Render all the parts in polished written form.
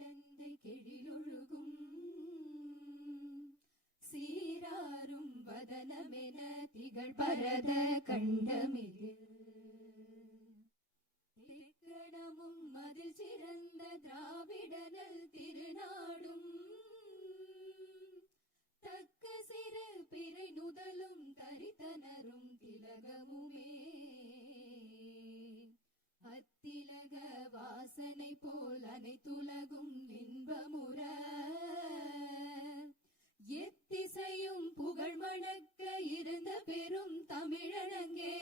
கடந்தை கெழிலொழுகும் சீராரும் வதனமென திகழ் பரத கண்டமிதில் திக்கணமும் அதில் சிறந்த திராவிடனல் திருநாடும் தக்க சிறு பிறை நுதலும் தரித்தனரும் திலகமுமே அத்திலக வாசனை போல் அனைத்துலகும் இன்பமுற எத்திசையும் புகழ் மணக்க இருந்த பெரும் தமிழனங்கே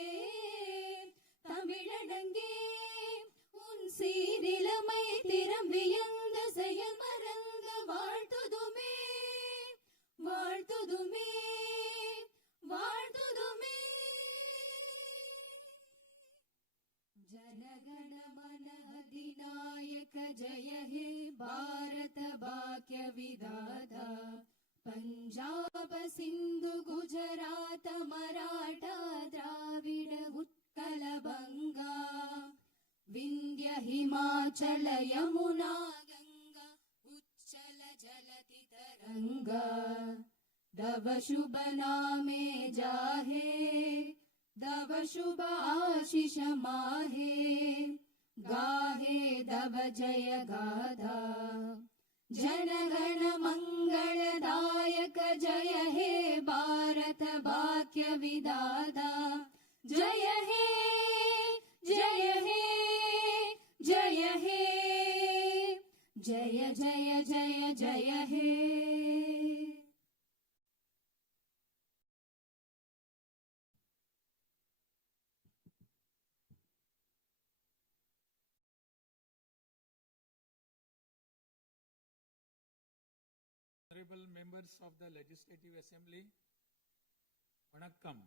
தமிழனங்கே உன் சீரிலமை திறம் வியந்த செயல் மறந்த வாழ்த்துதுமே வாழ்த்துதுமே வாழ்த்துதுமே जनगण मन अधिनायक जय हे भारत भाग्य विधाता पंजाब सिंधु गुजरात मराठा द्राविड उत्कल बंगा विंध्य हिमाचल यमुना गंगा उच्चल जलति तरंगा तव शुभ नामे जाहे दव शुभ आशीष माहे गाहे दव जय गाधा जनगण मंगलदायक जय हे भारत भाग्य विधाता जय हे जय हे जय हे जय जय जय जय हे Honorable members of the Legislative Assembly, Vanakkam.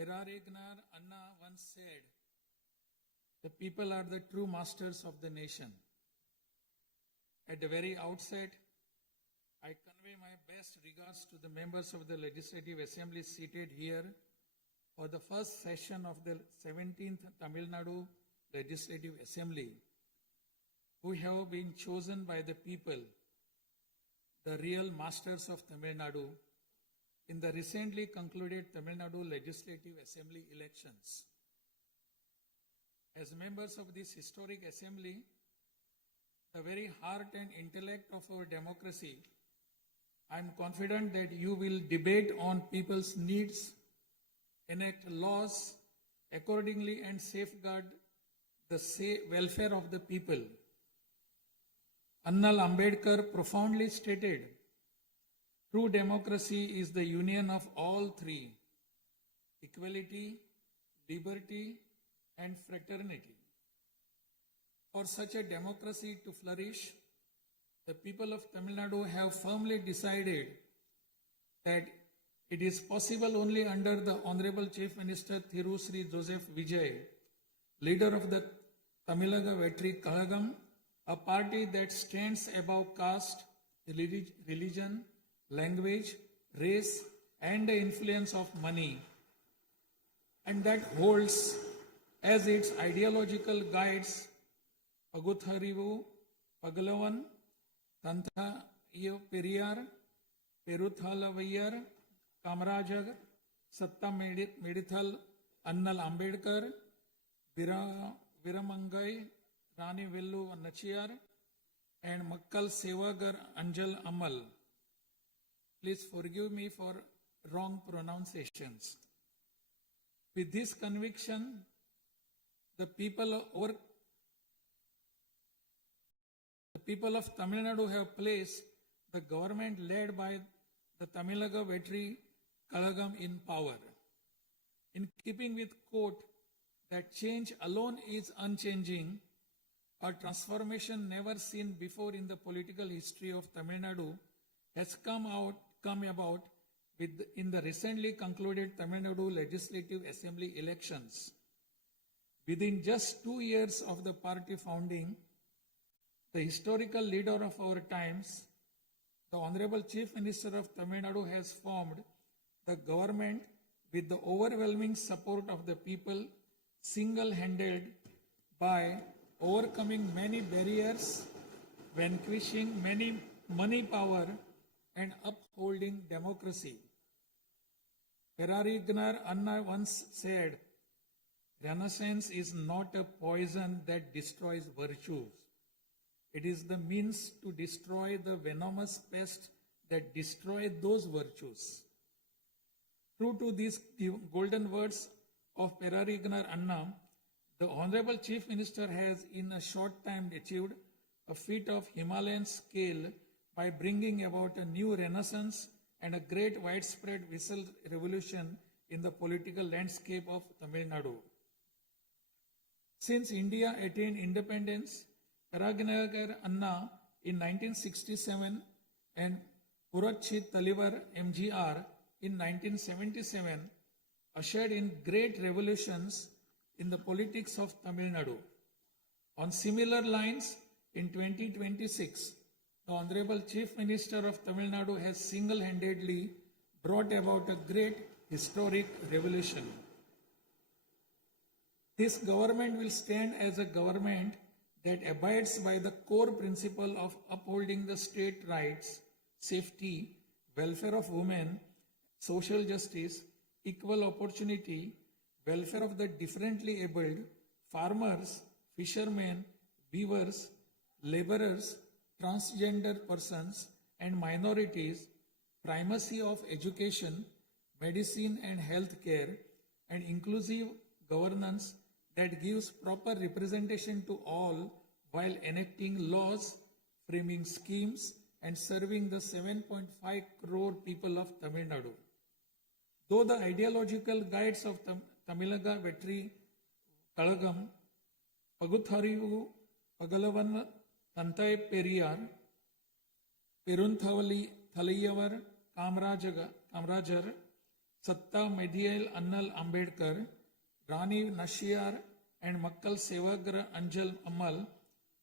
Herarignar Anna once said, the people are the true masters of the nation. At the very outset, I convey my best regards to the members of the Legislative Assembly seated here for the first session of the 17th Tamilnadu Legislative Assembly, who have been chosen by the people, the real masters of Tamilnadu, in the recently concluded Tamilnadu Legislative Assembly elections. As members of this historic assembly, the very heart and intellect of our democracy, I am confident that you will debate on people's needs, enact laws accordingly, and safeguard the welfare of the people. Annal Ambedkar profoundly stated, true democracy is the union of all three: equality, liberty, and fraternity. For such a democracy to flourish, the people of Tamil Nadu have firmly decided that it is possible only under the Honorable Chief Minister Thiru Sri Joseph Vijay, leader of the Tamilnaducm Vetri Kalagam, a party that stands above caste, religion, language, race, and the influence of money, and that holds as its ideological guides Pagutharivu, Pagalavan, Tantha Periyar, Peruthalavayar, Kamarajar, Satta Medithal, Annal Ambedkar, Viramangai, Rani Vellu Nachiyar, and Makkal Sevagar Anjal Amal. Please forgive me for wrong pronunciations. With this conviction, the people of Tamil Nadu have placed the government led by the Tamilnaducm Vetri Kalagam in power. In keeping with quote that change alone is unchanging, a transformation never seen before in the political history of Tamil Nadu has come about in the recently concluded Tamil Nadu Legislative Assembly elections. Within just 2 years of the party founding, the historical leader of our times, the Honorable Chief Minister of Tamil Nadu, has formed the government with the overwhelming support of the people, single-handed by overcoming many barriers, vanquishing many money power, and upholding democracy. Perarignar Anna once said, Renaissance is not a poison that destroys virtues. It is the means to destroy the venomous pest that destroy those virtues. True to these golden words of Perarignar Anna, the Honorable Chief Minister has in a short time achieved a feat of Himalayan scale by bringing about a new renaissance and a great widespread visual revolution in the political landscape of Tamil Nadu. Since India attained independence, Perarignar Anna in 1967 and Puratchi Talivar MGR in 1977 ushered in great revolutions in the politics of Tamil Nadu. On similar lines, in 2026, the Honorable Chief Minister of Tamil Nadu has single-handedly brought about a great historic revolution. This government will stand as a government that abides by the core principle of upholding the state rights, safety, welfare of women, social justice, equal opportunity, welfare of the differently abled, farmers, fishermen, weavers, laborers, transgender persons and minorities, primacy of education, medicine and health care, and inclusive governance that gives proper representation to all while enacting laws, framing schemes, and serving the 7.5 crore people of Tamil Nadu. Though the ideological guides of Tamilaga Vetri Kalagam, Pagutharivu, Pagalavan, Tantai Periyar, Perunthavali Thalayavar, Kamrajar, Satta Medial Annal Ambedkar, Rani Nashiyar, and Makkal Sevagra Anjal Amal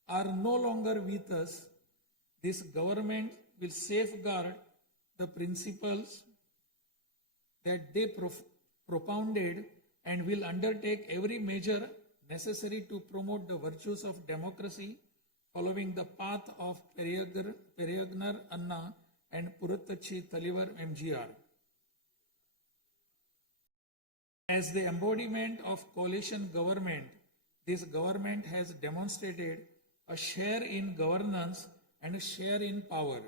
are no longer with us, this government will safeguard the principles that they propounded and will undertake every measure necessary to promote the virtues of democracy following the path of Perarignar Anna and Puratchi Talivar MGR. As the embodiment of coalition government, this government has demonstrated a share in governance and a share in power,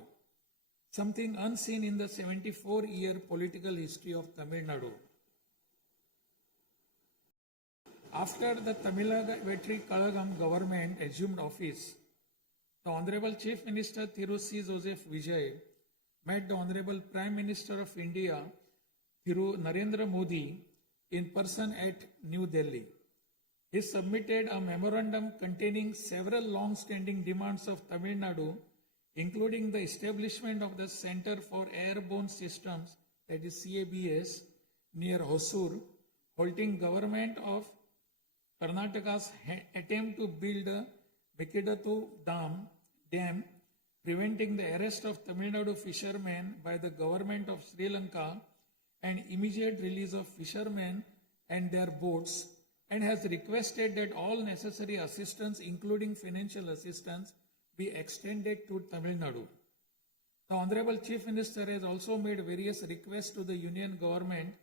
something unseen in the 74-year political history of Tamil Nadu. After the Tamilnadu Vetri Kalagam government assumed office, the Honorable Chief Minister Thiru C. Joseph Vijay met the Honorable Prime Minister of India, Thiru Narendra Modi, in person at New Delhi. He submitted a memorandum containing several long-standing demands of Tamil Nadu, including the establishment of the Center for Airborne Systems, that is CABS, near Hosur, halting government of Karnataka's attempt to build a Mekidatu Dam, preventing the arrest of Tamil Nadu fishermen by the government of Sri Lanka, and immediate release of fishermen and their boats, and has requested that all necessary assistance, including financial assistance, be extended to Tamil Nadu. The Honorable Chief Minister has also made various requests to the Union government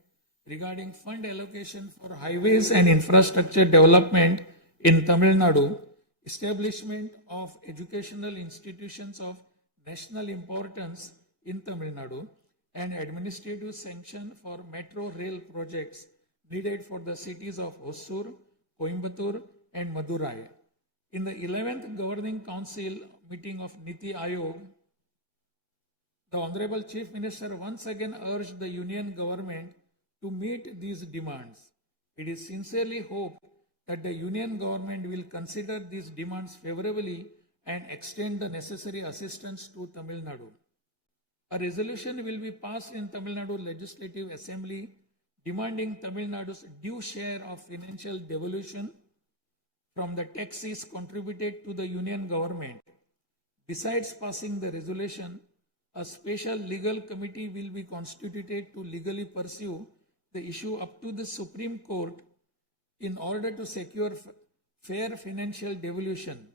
regarding fund allocation for highways and infrastructure development in Tamil Nadu, establishment of educational institutions of national importance in Tamil Nadu, and administrative sanction for metro rail projects needed for the cities of Hosur, Coimbatore, and Madurai. In the 11th Governing Council meeting of Niti Aayog, the Honorable Chief Minister once again urged the Union government to meet these demands. It is sincerely hoped that the Union government will consider these demands favorably and extend the necessary assistance to Tamil Nadu. A resolution will be passed in Tamil Nadu Legislative Assembly demanding Tamil Nadu's due share of financial devolution from the taxes contributed to the Union government. Besides passing the resolution, a special legal committee will be constituted to legally pursue the issue up to the Supreme Court in order to secure fair financial devolution.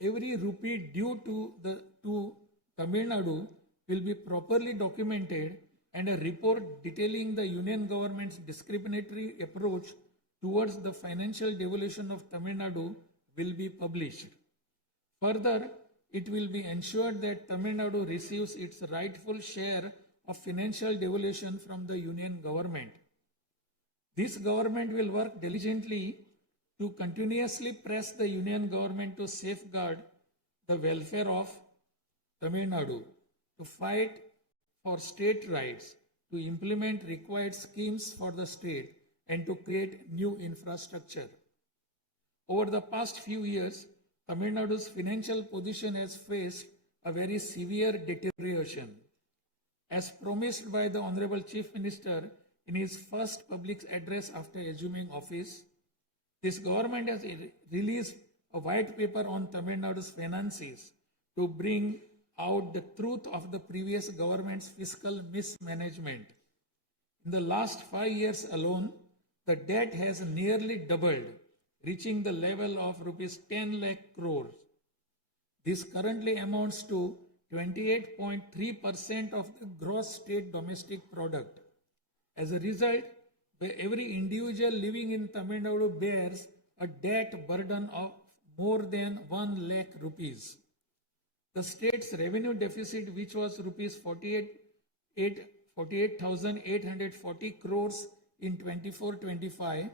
Every rupee due to Tamil Nadu will be properly documented, and a report detailing the union government's discriminatory approach towards the financial devolution of Tamil Nadu will be published. Further, it will be ensured that Tamil Nadu receives its rightful share of financial devolution from the union government. This government will work diligently to continuously press the union government to safeguard the welfare of Tamil Nadu, to fight for state rights, to implement required schemes for the state, and to create new infrastructure. Over the past few years, Tamil Nadu's financial position has faced a very severe deterioration. As promised by the Honorable Chief Minister in his first public address after assuming office, this government has released a white paper on Tamil Nadu's finances to bring out the truth of the previous government's fiscal mismanagement. In the last 5 years alone, the debt has nearly doubled, reaching the level of rupees 10 lakh crores. This currently amounts to 28.3% of the gross state domestic product. As a result, every individual living in Tamil Nadu bears a debt burden of more than 1 lakh rupees. The state's revenue deficit, which was rupees 48,840 crores in 24-25,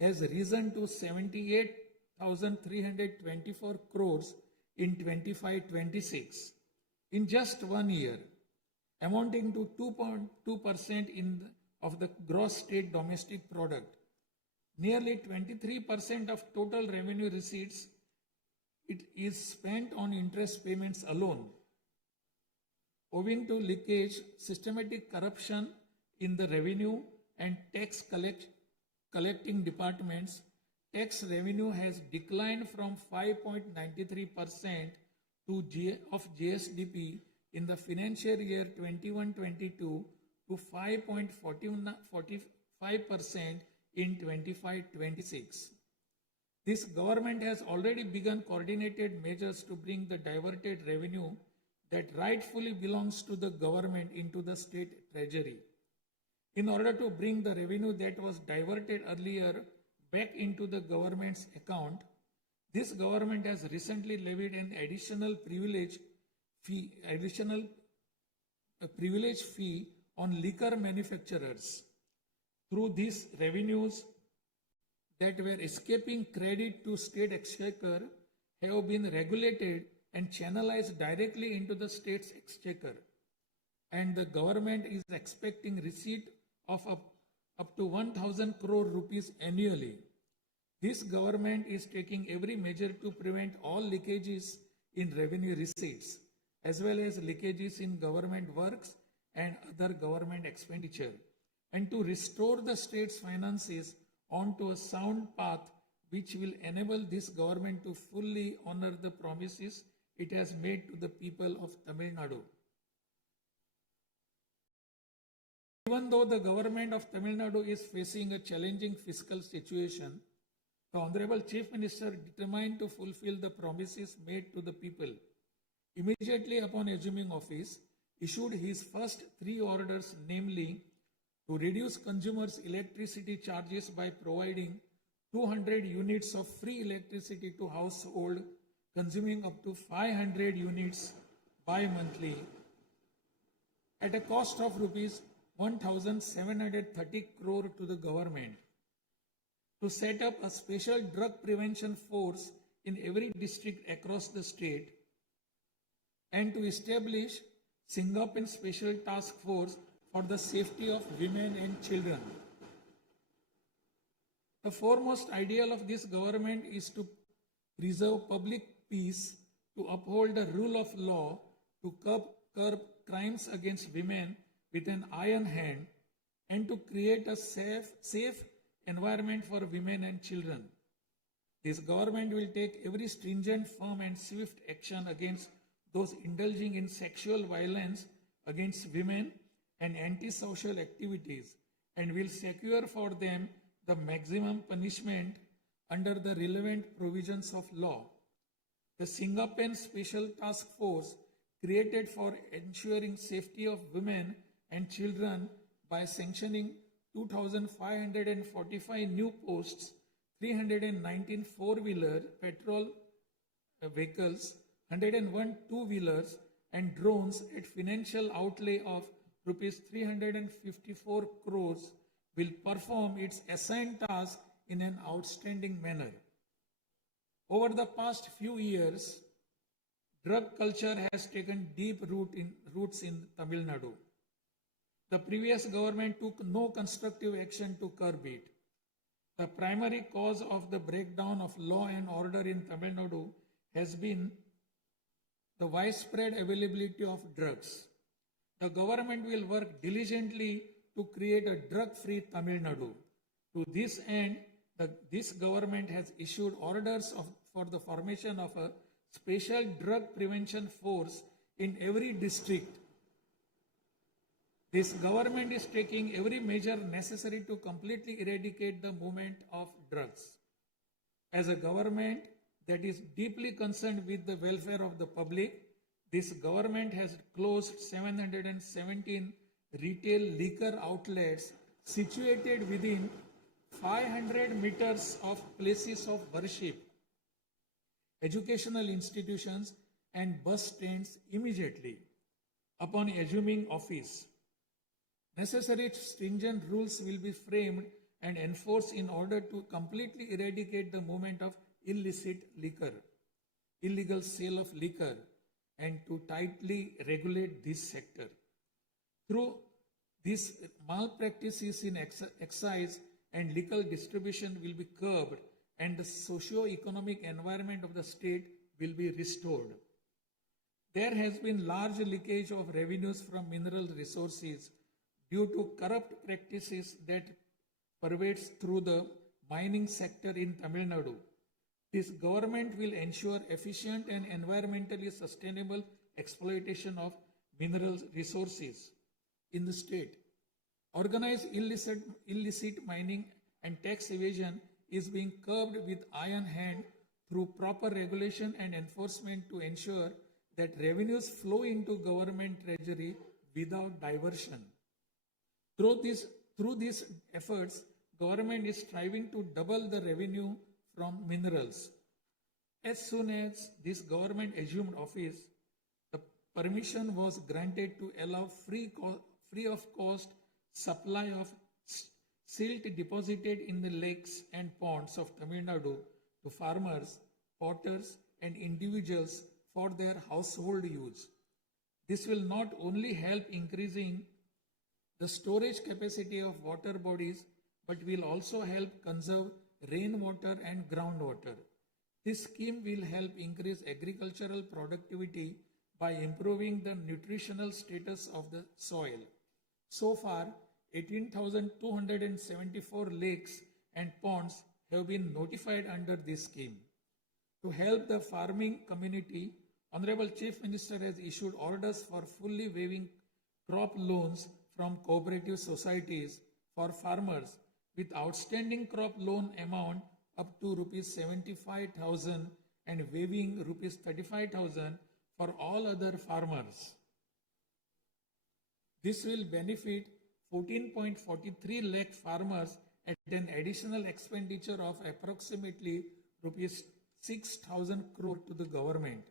has risen to 78,324 crores in 25-26 in just 1 year, amounting to 2.2% of the gross state domestic product. Nearly 23% of total revenue receipts it is spent on interest payments alone. Owing to leakage, systematic corruption in the revenue and tax collecting departments, tax revenue has declined from 5.93% of GSDP in the financial year 21-22 to 5.45% in 25-26. This government has already begun coordinated measures to bring the diverted revenue that rightfully belongs to the government into the state treasury. In order to bring the revenue that was diverted earlier back into the government's account, this government has recently levied an additional privilege fee on liquor manufacturers. Through these revenues that were escaping credit to state exchequer have been regulated and channelized directly into the state's exchequer, and the government is expecting receipt of up to 1,000 crore rupees annually. This government is taking every measure to prevent all leakages in revenue receipts, as well as leakages in government works and other government expenditure, and to restore the state's finances onto a sound path which will enable this government to fully honor the promises it has made to the people of Tamil Nadu. Even though the government of Tamil Nadu is facing a challenging fiscal situation, the Honorable Chief Minister, determined to fulfill the promises made to the people, immediately upon assuming office, issued his first 3 orders, namely, to reduce consumers' electricity charges by providing 200 units of free electricity to household consuming up to 500 units bi-monthly at a cost of rupees 1,730 crore to the government, to set up a special drug prevention force in every district across the state, and to establish Singaporean Special Task Force for the safety of women and children. The foremost ideal of this government is to preserve public peace, to uphold the rule of law, to curb crimes against women with an iron hand, and to create a safe environment for women and children. This government will take every stringent, firm and swift action against those indulging in sexual violence against women and antisocial activities, and will secure for them the maximum punishment under the relevant provisions of law. The Singapen Special Task Force created for ensuring safety of women and children by sanctioning 2,545 new posts, 319 four-wheeler petrol vehicles, 101 two-wheelers and drones at financial outlay of rupees 354 crores will perform its assigned task in an outstanding manner. Over the past few years, drug culture has taken deep roots in Tamil Nadu. The previous government took no constructive action to curb it. The primary cause of the breakdown of law and order in Tamil Nadu has been the widespread availability of drugs. The government will work diligently to create a drug-free Tamil Nadu. To this end, this government has issued orders for the formation of a special drug prevention force in every district. This government is taking every measure necessary to completely eradicate the movement of drugs. As a government that is deeply concerned with the welfare of the public, this government has closed 717 retail liquor outlets situated within 500 meters of places of worship, educational institutions and bus stands immediately upon assuming office. Necessary stringent rules will be framed and enforced in order to completely eradicate the movement of illicit liquor, illegal sale of liquor, and to tightly regulate this sector. Through these malpractices in excise and liquor distribution will be curbed and the socio-economic environment of the state will be restored. There has been large leakage of revenues from mineral resources due to corrupt practices that pervades through the mining sector in Tamil Nadu. This government will ensure efficient and environmentally sustainable exploitation of mineral resources in the state. Organized illicit mining and tax evasion is being curbed with iron hand through proper regulation and enforcement to ensure that revenues flow into government treasury without diversion. Through these efforts, government is striving to double the revenue from minerals. As soon as this government assumed office, the permission was granted to allow free of cost supply of silt deposited in the lakes and ponds of Tamil Nadu to farmers, potters and individuals for their household use. This will not only help increasing the storage capacity of water bodies, but will also help conserve rainwater and groundwater. This scheme will help increase agricultural productivity by improving the nutritional status of the soil. So far, 18,274 lakes and ponds have been notified under this scheme. To help the farming community, Honorable Chief Minister has issued orders for fully waiving crop loans from cooperative societies for farmers with outstanding crop loan amount up to rupees 75,000 and waiving rupees 35,000 for all other farmers. This will benefit 14.43 lakh farmers at an additional expenditure of approximately rupees 6,000 crore to the government.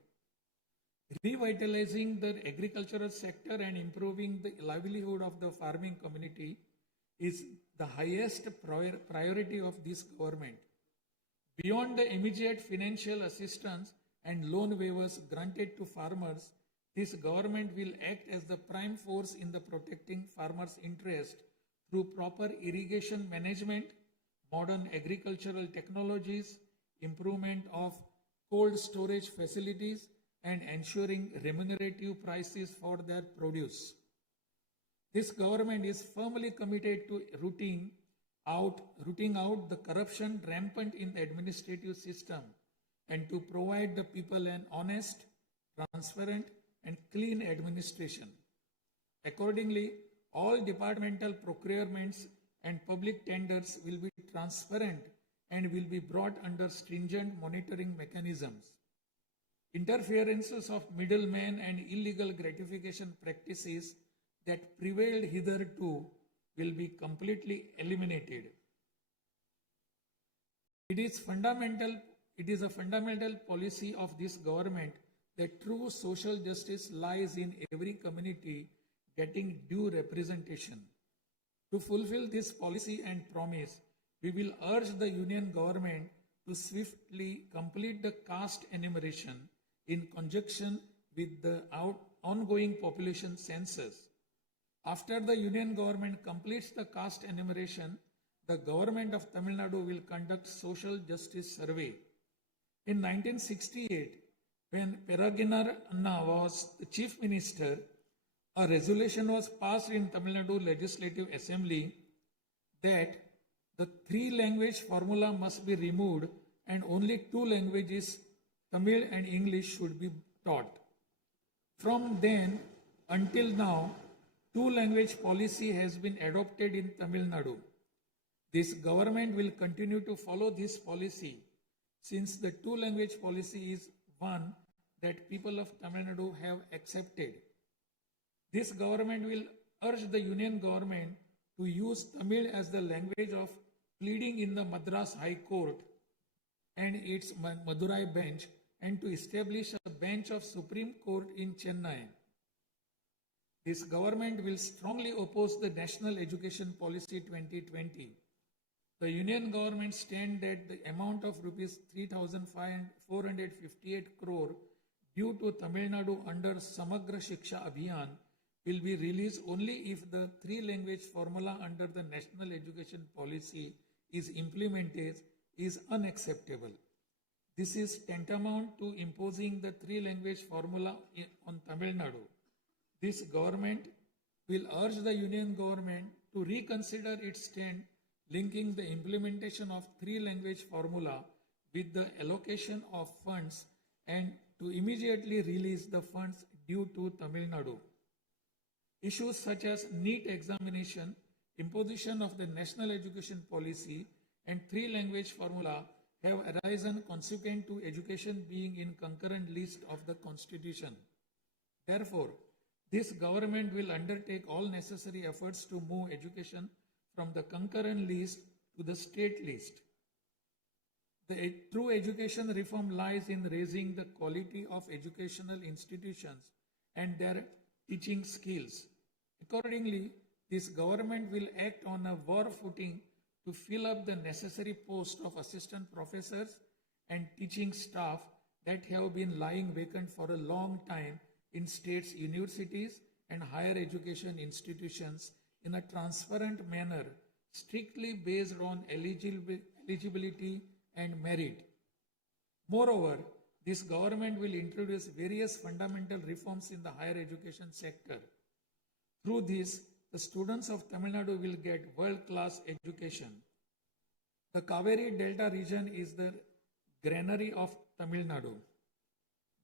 Revitalizing the agricultural sector and improving the livelihood of the farming community is the highest priority of this government. Beyond the immediate financial assistance and loan waivers granted to farmers, this government will act as the prime force in the protecting farmers' interest through proper irrigation management, modern agricultural technologies, improvement of cold storage facilities, and ensuring remunerative prices for their produce. This government is firmly committed to rooting out the corruption rampant in the administrative system and to provide the people an honest, transparent, and clean administration. Accordingly, all departmental procurements and public tenders will be transparent and will be brought under stringent monitoring mechanisms. Interferences of middlemen and illegal gratification practices that prevailed hitherto will be completely eliminated. It is a fundamental policy of this government that true social justice lies in every community getting due representation. To fulfill this policy and promise, we will urge the Union government to swiftly complete the caste enumeration in conjunction with the ongoing population census. After the Union government completes the caste enumeration, the government of Tamil Nadu will conduct social justice survey. In 1968, when Peregriner Anna was the chief minister, a resolution was passed in Tamil Nadu Legislative Assembly that the three-language formula must be removed and only two languages, Tamil and English, should be taught. From then until now, two-language policy has been adopted in Tamil Nadu. This government will continue to follow this policy since the two-language policy is one that people of Tamil Nadu have accepted. This government will urge the Union government to use Tamil as the language of pleading in the Madras High Court and its Madurai bench, and to establish a bench of Supreme Court in Chennai. This government will strongly oppose the National Education Policy 2020. The Union government stand that the amount of rupees 3,458 crore due to Tamil Nadu under Samagra Shiksha Abhiyan will be released only if the three-language formula under the National Education Policy is implemented is unacceptable. This is tantamount to imposing the three-language formula on Tamil Nadu. This government will urge the Union government to reconsider its stand linking the implementation of three-language formula with the allocation of funds and to immediately release the funds due to Tamil Nadu. Issues such as NEET examination, imposition of the National Education Policy, and three-language formula have arisen consequent to education being in concurrent list of the Constitution. Therefore, this government will undertake all necessary efforts to move education from the concurrent list to the state list. The true education reform lies in raising the quality of educational institutions and their teaching skills. Accordingly, this government will act on a war footing to fill up the necessary posts of assistant professors and teaching staff that have been lying vacant for a long time in states' universities and higher education institutions in a transparent manner, strictly based on eligibility and merit. Moreover, this government will introduce various fundamental reforms in the higher education sector. Through this, the students of Tamil Nadu will get world-class education. The Kaveri Delta region is the granary of Tamil Nadu.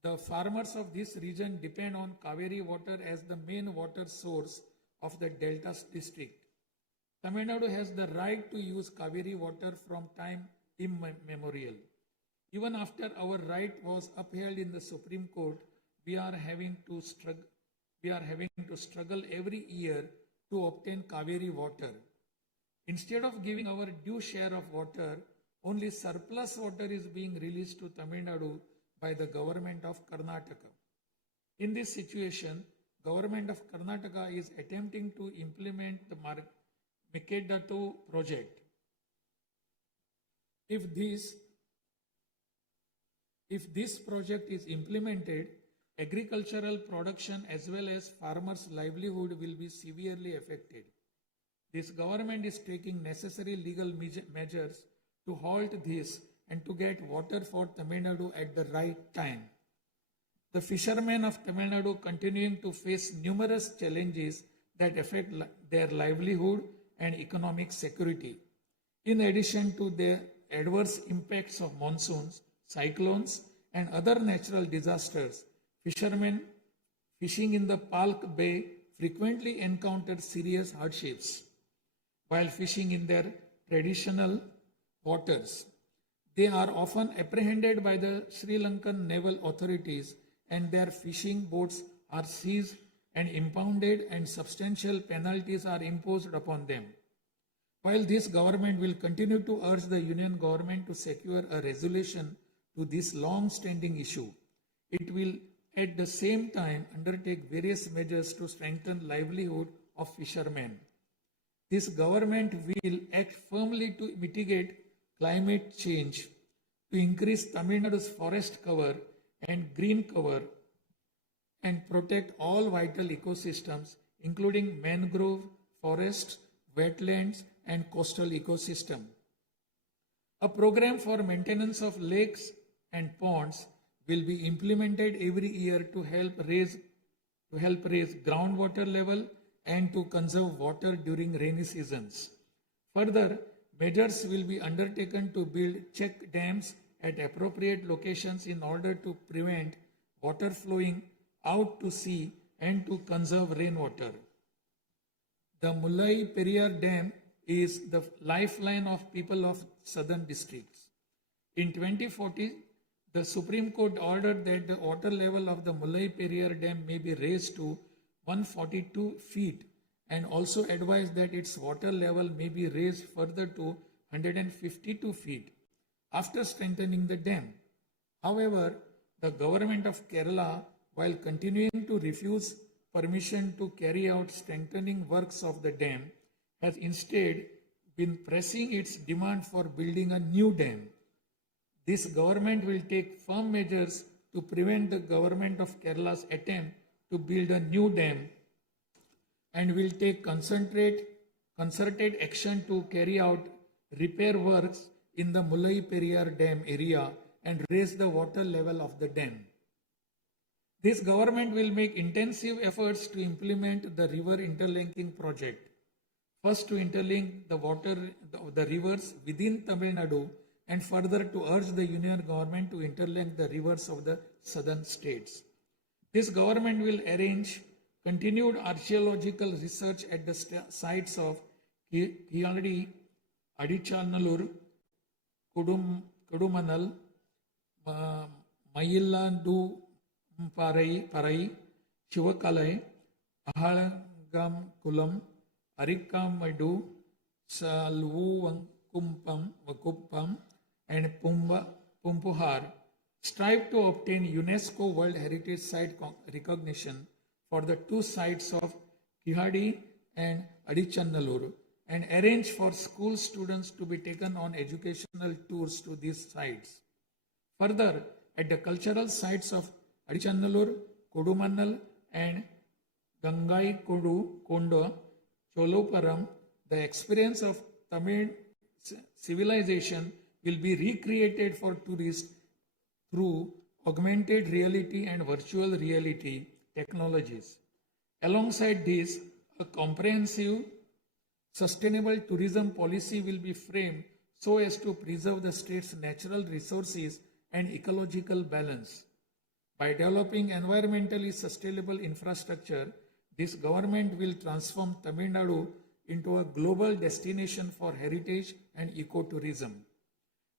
The farmers of this region depend on Kaveri water as the main water source of the Delta district. Tamil Nadu has the right to use Kaveri water from time immemorial. Even after our right was upheld in the Supreme Court, we are having to struggle every year to obtain Kaveri water. Instead of giving our due share of water, only surplus water is being released to Tamil Nadu by the government of Karnataka. In this situation, government of Karnataka is attempting to implement the Mekedatu project. If this project is implemented, agricultural production as well as farmers' livelihood will be severely affected. This government is taking necessary legal measures to halt this and to get water for Tamil Nadu at the right time. The fishermen of Tamil Nadu continuing to face numerous challenges that affect their livelihood and economic security. In addition to the adverse impacts of monsoons, cyclones, and other natural disasters, fishermen fishing in the Palk Bay frequently encounter serious hardships while fishing in their traditional waters. They are often apprehended by the Sri Lankan naval authorities and their fishing boats are seized and impounded and substantial penalties are imposed upon them. While this government will continue to urge the union government to secure a resolution to this long-standing issue, it will at the same time undertake various measures to strengthen livelihood of fishermen. This government will act firmly to mitigate climate change, to increase Tamil Nadu's forest cover and green cover, and protect all vital ecosystems, including mangrove, forests, wetlands, and coastal ecosystem. A program for maintenance of lakes and ponds will be implemented every year to help raise groundwater level and to conserve water during rainy seasons. Further, measures will be undertaken to build check dams at appropriate locations in order to prevent water flowing out to sea and to conserve rainwater. The Mullai Periyar Dam is the lifeline of people of southern districts. In 2040, the Supreme Court ordered that the water level of the Mullai Periyar Dam may be raised to 142 feet and also advised that its water level may be raised further to 152 feet after strengthening the dam. However, the government of Kerala, while continuing to refuse permission to carry out strengthening works of the dam, has instead been pressing its demand for building a new dam. This government will take firm measures to prevent the government of Kerala's attempt to build a new dam and will take concerted action to carry out repair works in the Mullai Periyar Dam area and raise the water level of the dam. This government will make intensive efforts to implement the river interlinking project. First, to interlink the rivers within Tamil Nadu, and further to urge the union government to interlink the rivers of the southern states. This government will arrange continued archaeological research at the sites of Kiyadi, Adichanallur, Kudumanal, Mayillandu Parai, Chivakalai, Ahalagam Kulam, Arikamadu, Vakuppam, and Pumpuhar strive to obtain UNESCO World Heritage Site recognition for the two sites of Kihadi and Adichanallur and arrange for school students to be taken on educational tours to these sites. Further, at the cultural sites of Adichanallur, Kodumannal and Gangai Kondo, Choluparam, the experience of Tamil civilization will be recreated for tourists through augmented reality and virtual reality technologies. Alongside this, a comprehensive, sustainable tourism policy will be framed so as to preserve the state's natural resources and ecological balance. By developing environmentally sustainable infrastructure, this government will transform Tamil Nadu into a global destination for heritage and ecotourism.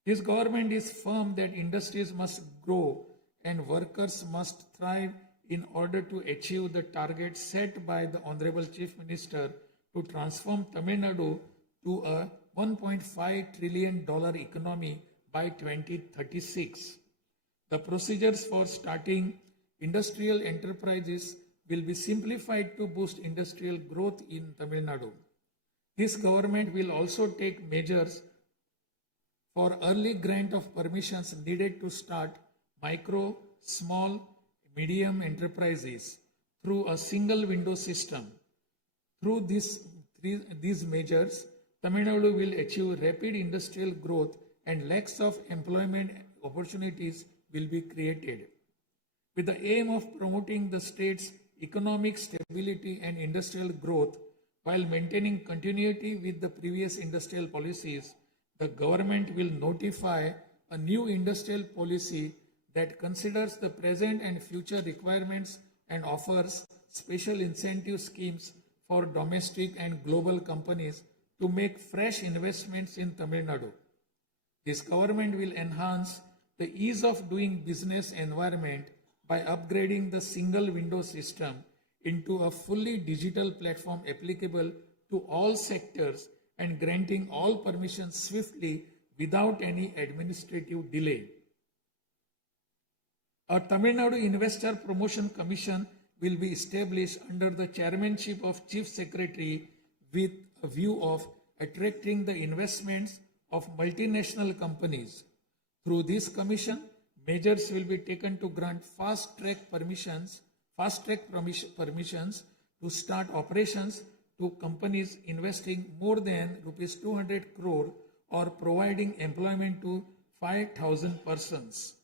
This government is firm that industries must grow and workers must thrive in order to achieve the target set by the Honorable Chief Minister to transform Tamil Nadu to a $1.5 trillion economy by 2036. The procedures for starting industrial enterprises will be simplified to boost industrial growth in Tamil Nadu. This government will also take measures for early grant of permissions needed to start micro, small, medium enterprises through a single window system. Through these measures, Tamil Nadu will achieve rapid industrial growth and lakhs of employment opportunities will be created. With the aim of promoting the state's economic stability and industrial growth while maintaining continuity with the previous industrial policies, the government will notify a new industrial policy that considers the present and future requirements and offers special incentive schemes for domestic and global companies to make fresh investments in Tamil Nadu. This government will enhance the ease of doing business environment by upgrading the single window system into a fully digital platform applicable to all sectors and granting all permissions swiftly without any administrative delay. A Tamil Nadu Investor Promotion Commission will be established under the chairmanship of Chief Secretary with a view of attracting the investments of multinational companies. Through this commission, measures will be taken to grant fast-track permissions to start operations to companies investing more than rupees 200 crore or providing employment to 5,000 persons.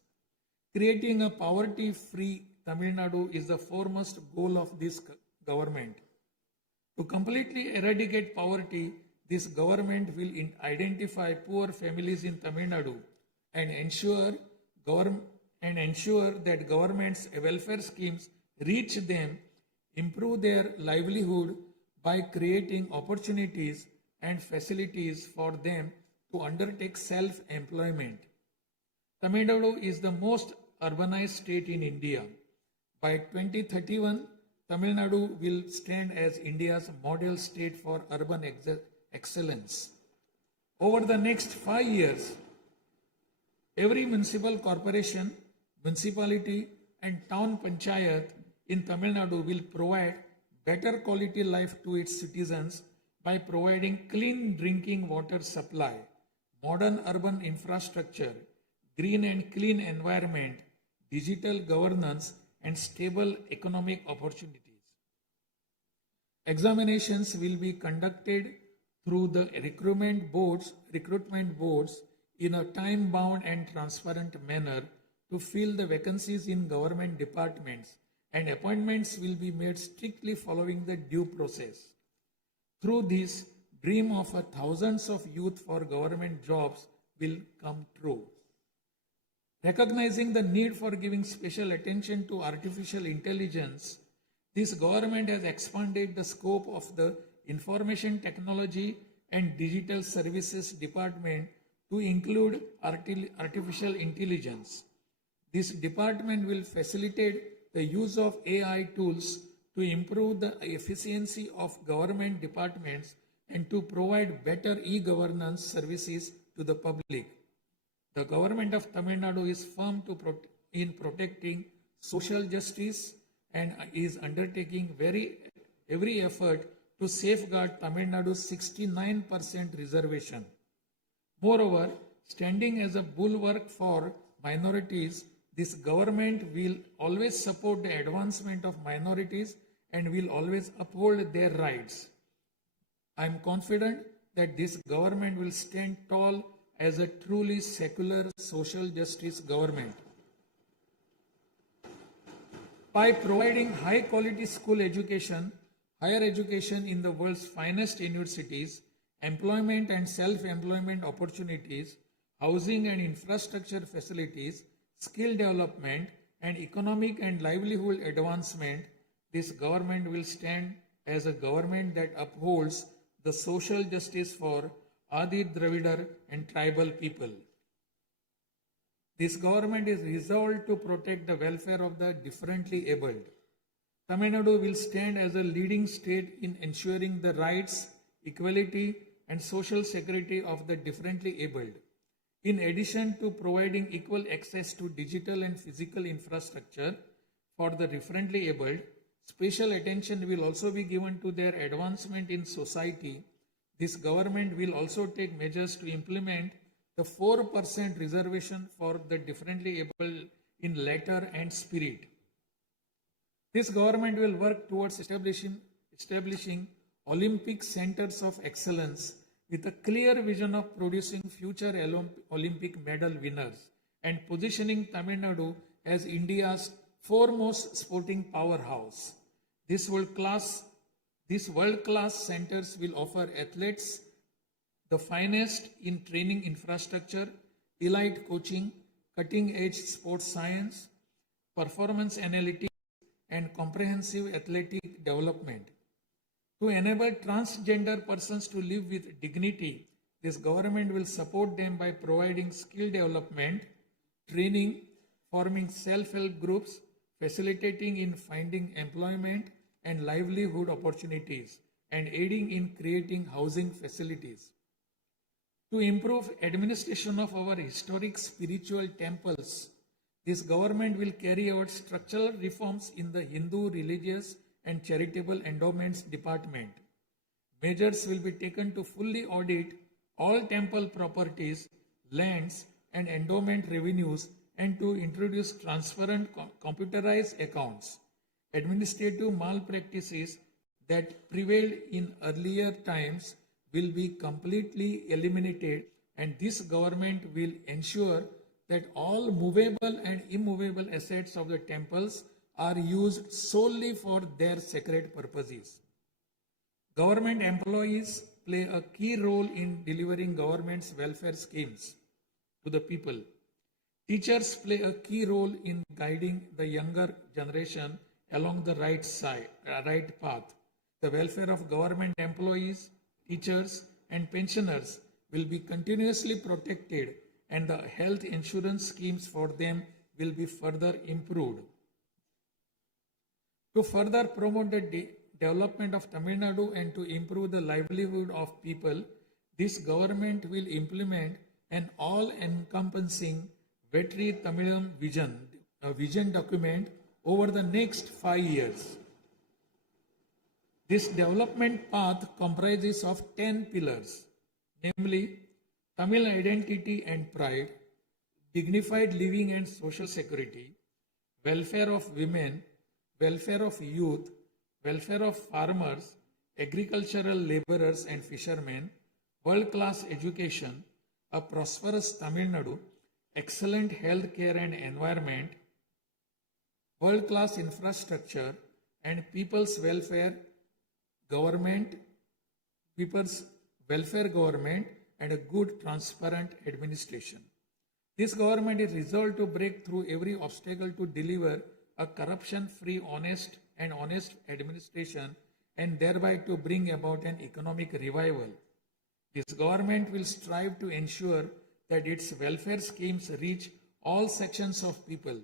Creating a poverty-free Tamil Nadu is the foremost goal of this government. To completely eradicate poverty, this government will identify poor families in Tamil Nadu and ensure that government's welfare schemes reach them, improve their livelihood by creating opportunities and facilities for them to undertake self-employment. Tamil Nadu is the most urbanized state in India. By 2031, Tamil Nadu will stand as India's model state for urban excellence. Over the next 5 years, every municipal corporation, municipality and town panchayat in Tamil Nadu will provide better quality life to its citizens by providing clean drinking water supply, modern urban infrastructure, green and clean environment, digital governance, and stable economic opportunities. Examinations will be conducted through the recruitment boards in a time-bound and transparent manner to fill the vacancies in government departments, and appointments will be made strictly following the due process. Through this, dream of thousands of youth for government jobs will come true. Recognizing the need for giving special attention to artificial intelligence, this government has expanded the scope of the Information Technology and Digital Services Department to include artificial intelligence. This department will facilitate the use of AI tools to improve the efficiency of government departments and to provide better e-governance services to the public. The government of Tamil Nadu is firm in protecting social justice and is undertaking every effort to safeguard Tamil Nadu's 69% reservation. Moreover, standing as a bulwark for minorities, this government will always support the advancement of minorities and will always uphold their rights. I am confident that this government will stand tall as a truly secular social justice government. By providing high quality school education, higher education in the world's finest universities, employment and self-employment opportunities, housing and infrastructure facilities, skill development, and economic and livelihood advancement, this government will stand as a government that upholds the social justice for Adi Dravidar and tribal people. This government is resolved to protect the welfare of the differently abled. Tamil Nadu will stand as a leading state in ensuring the rights, equality, and social security of the differently abled. In addition to providing equal access to digital and physical infrastructure for the differently abled, special attention will also be given to their advancement in society. This government will also take measures to implement the 4% reservation for the differently able in letter and spirit. This government will work towards establishing Olympic centers of excellence with a clear vision of producing future Olympic medal winners and positioning Tamil Nadu as India's foremost sporting powerhouse. These world-class centers will offer athletes the finest in training infrastructure, elite coaching, cutting-edge sports science, performance analytics, and comprehensive athletic development. To enable transgender persons to live with dignity, this government will support them by providing skill development, training, forming self-help groups, facilitating in finding employment and livelihood opportunities, and aiding in creating housing facilities. To improve administration of our historic spiritual temples, this government will carry out structural reforms in the Hindu religious and charitable endowments department. Measures will be taken to fully audit all temple properties, lands, and endowment revenues and to introduce transparent computerized accounts. Administrative malpractices that prevailed in earlier times will be completely eliminated, and this government will ensure that all movable and immovable assets of the temples are used solely for their sacred purposes. Government employees play a key role in delivering government's welfare schemes to the people. Teachers play a key role in guiding the younger generation along the right path. The welfare of government employees, teachers, and pensioners will be continuously protected, and the health insurance schemes for them will be further improved. To further promote the development of Tamil Nadu and to improve the livelihood of people, this government will implement an all-encompassing Vetri Tamilam vision document over the next 5 years. This development path comprises of 10 pillars, namely Tamil identity and pride, dignified living and social security, welfare of women, welfare of youth, welfare of farmers, agricultural laborers and fishermen, world-class education, a prosperous Tamil Nadu, excellent health care and environment, world-class infrastructure, and people's welfare government, and a good, transparent administration. This government is resolved to break through every obstacle to deliver a corruption-free, honest administration and thereby to bring about an economic revival. This government will strive to ensure that its welfare schemes reach all sections of people.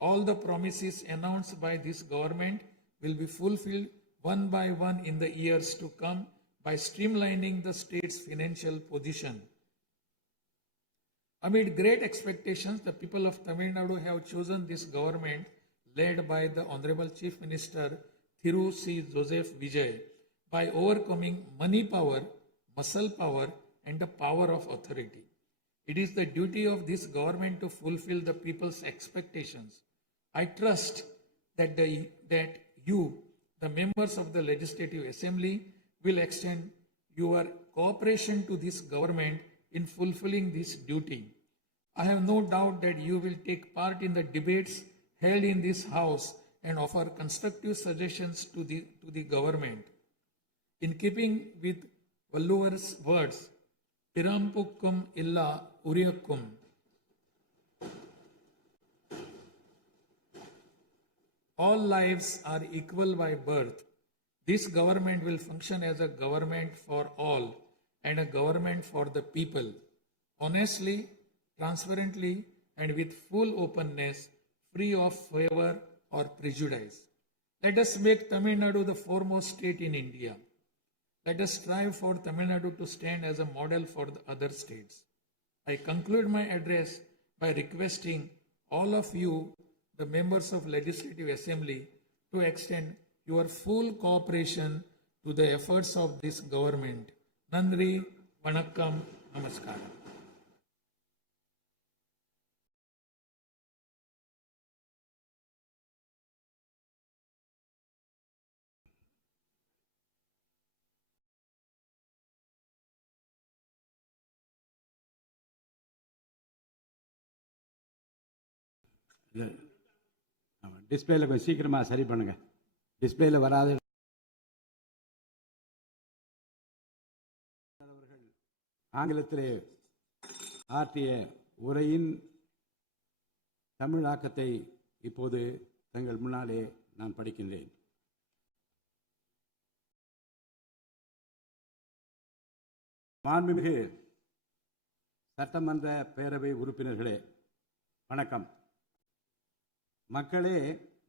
All the promises announced by this government will be fulfilled one by one in the years to come by streamlining the state's financial position. Amid great expectations, the people of Tamil Nadu have chosen this government led by the Honorable Chief Minister Thiru C. Joseph Vijay by overcoming money power, muscle power, and the power of authority. It is the duty of this government to fulfill the people's expectations. I trust that you, the members of the Legislative Assembly, will extend your cooperation to this government in fulfilling this duty. I have no doubt that you will take part in the debates held in this House and offer constructive suggestions to the government. In keeping with Valluvar's words, Pirampukkum illa Uriyakkum, all lives are equal by birth. This government will function as a government for all and a government for the people, honestly, transparently, and with full openness, free of favor or prejudice. Let us make Tamil Nadu the foremost state in India. Let us strive for Tamil Nadu to stand as a model for the other states. I conclude my address by requesting all of you, the members of Legislative Assembly, to extend your full cooperation to the efforts of this government. Nandri, Vanakkam, Namaskaram. டிஸ்பிளேல கொஞ்சம் சீக்கிரமாக சரி பண்ணுங்க. டிஸ்பிளேல வராது. ஆங்கிலத்திலே ஆற்றிய உரையின் தமிழாக்கத்தை இப்போது தங்கள் முன்னாலே நான் படிக்கின்றேன். மாண்புமிகு சட்டமன்ற பேரவை உறுப்பினர்களே, வணக்கம். மக்களே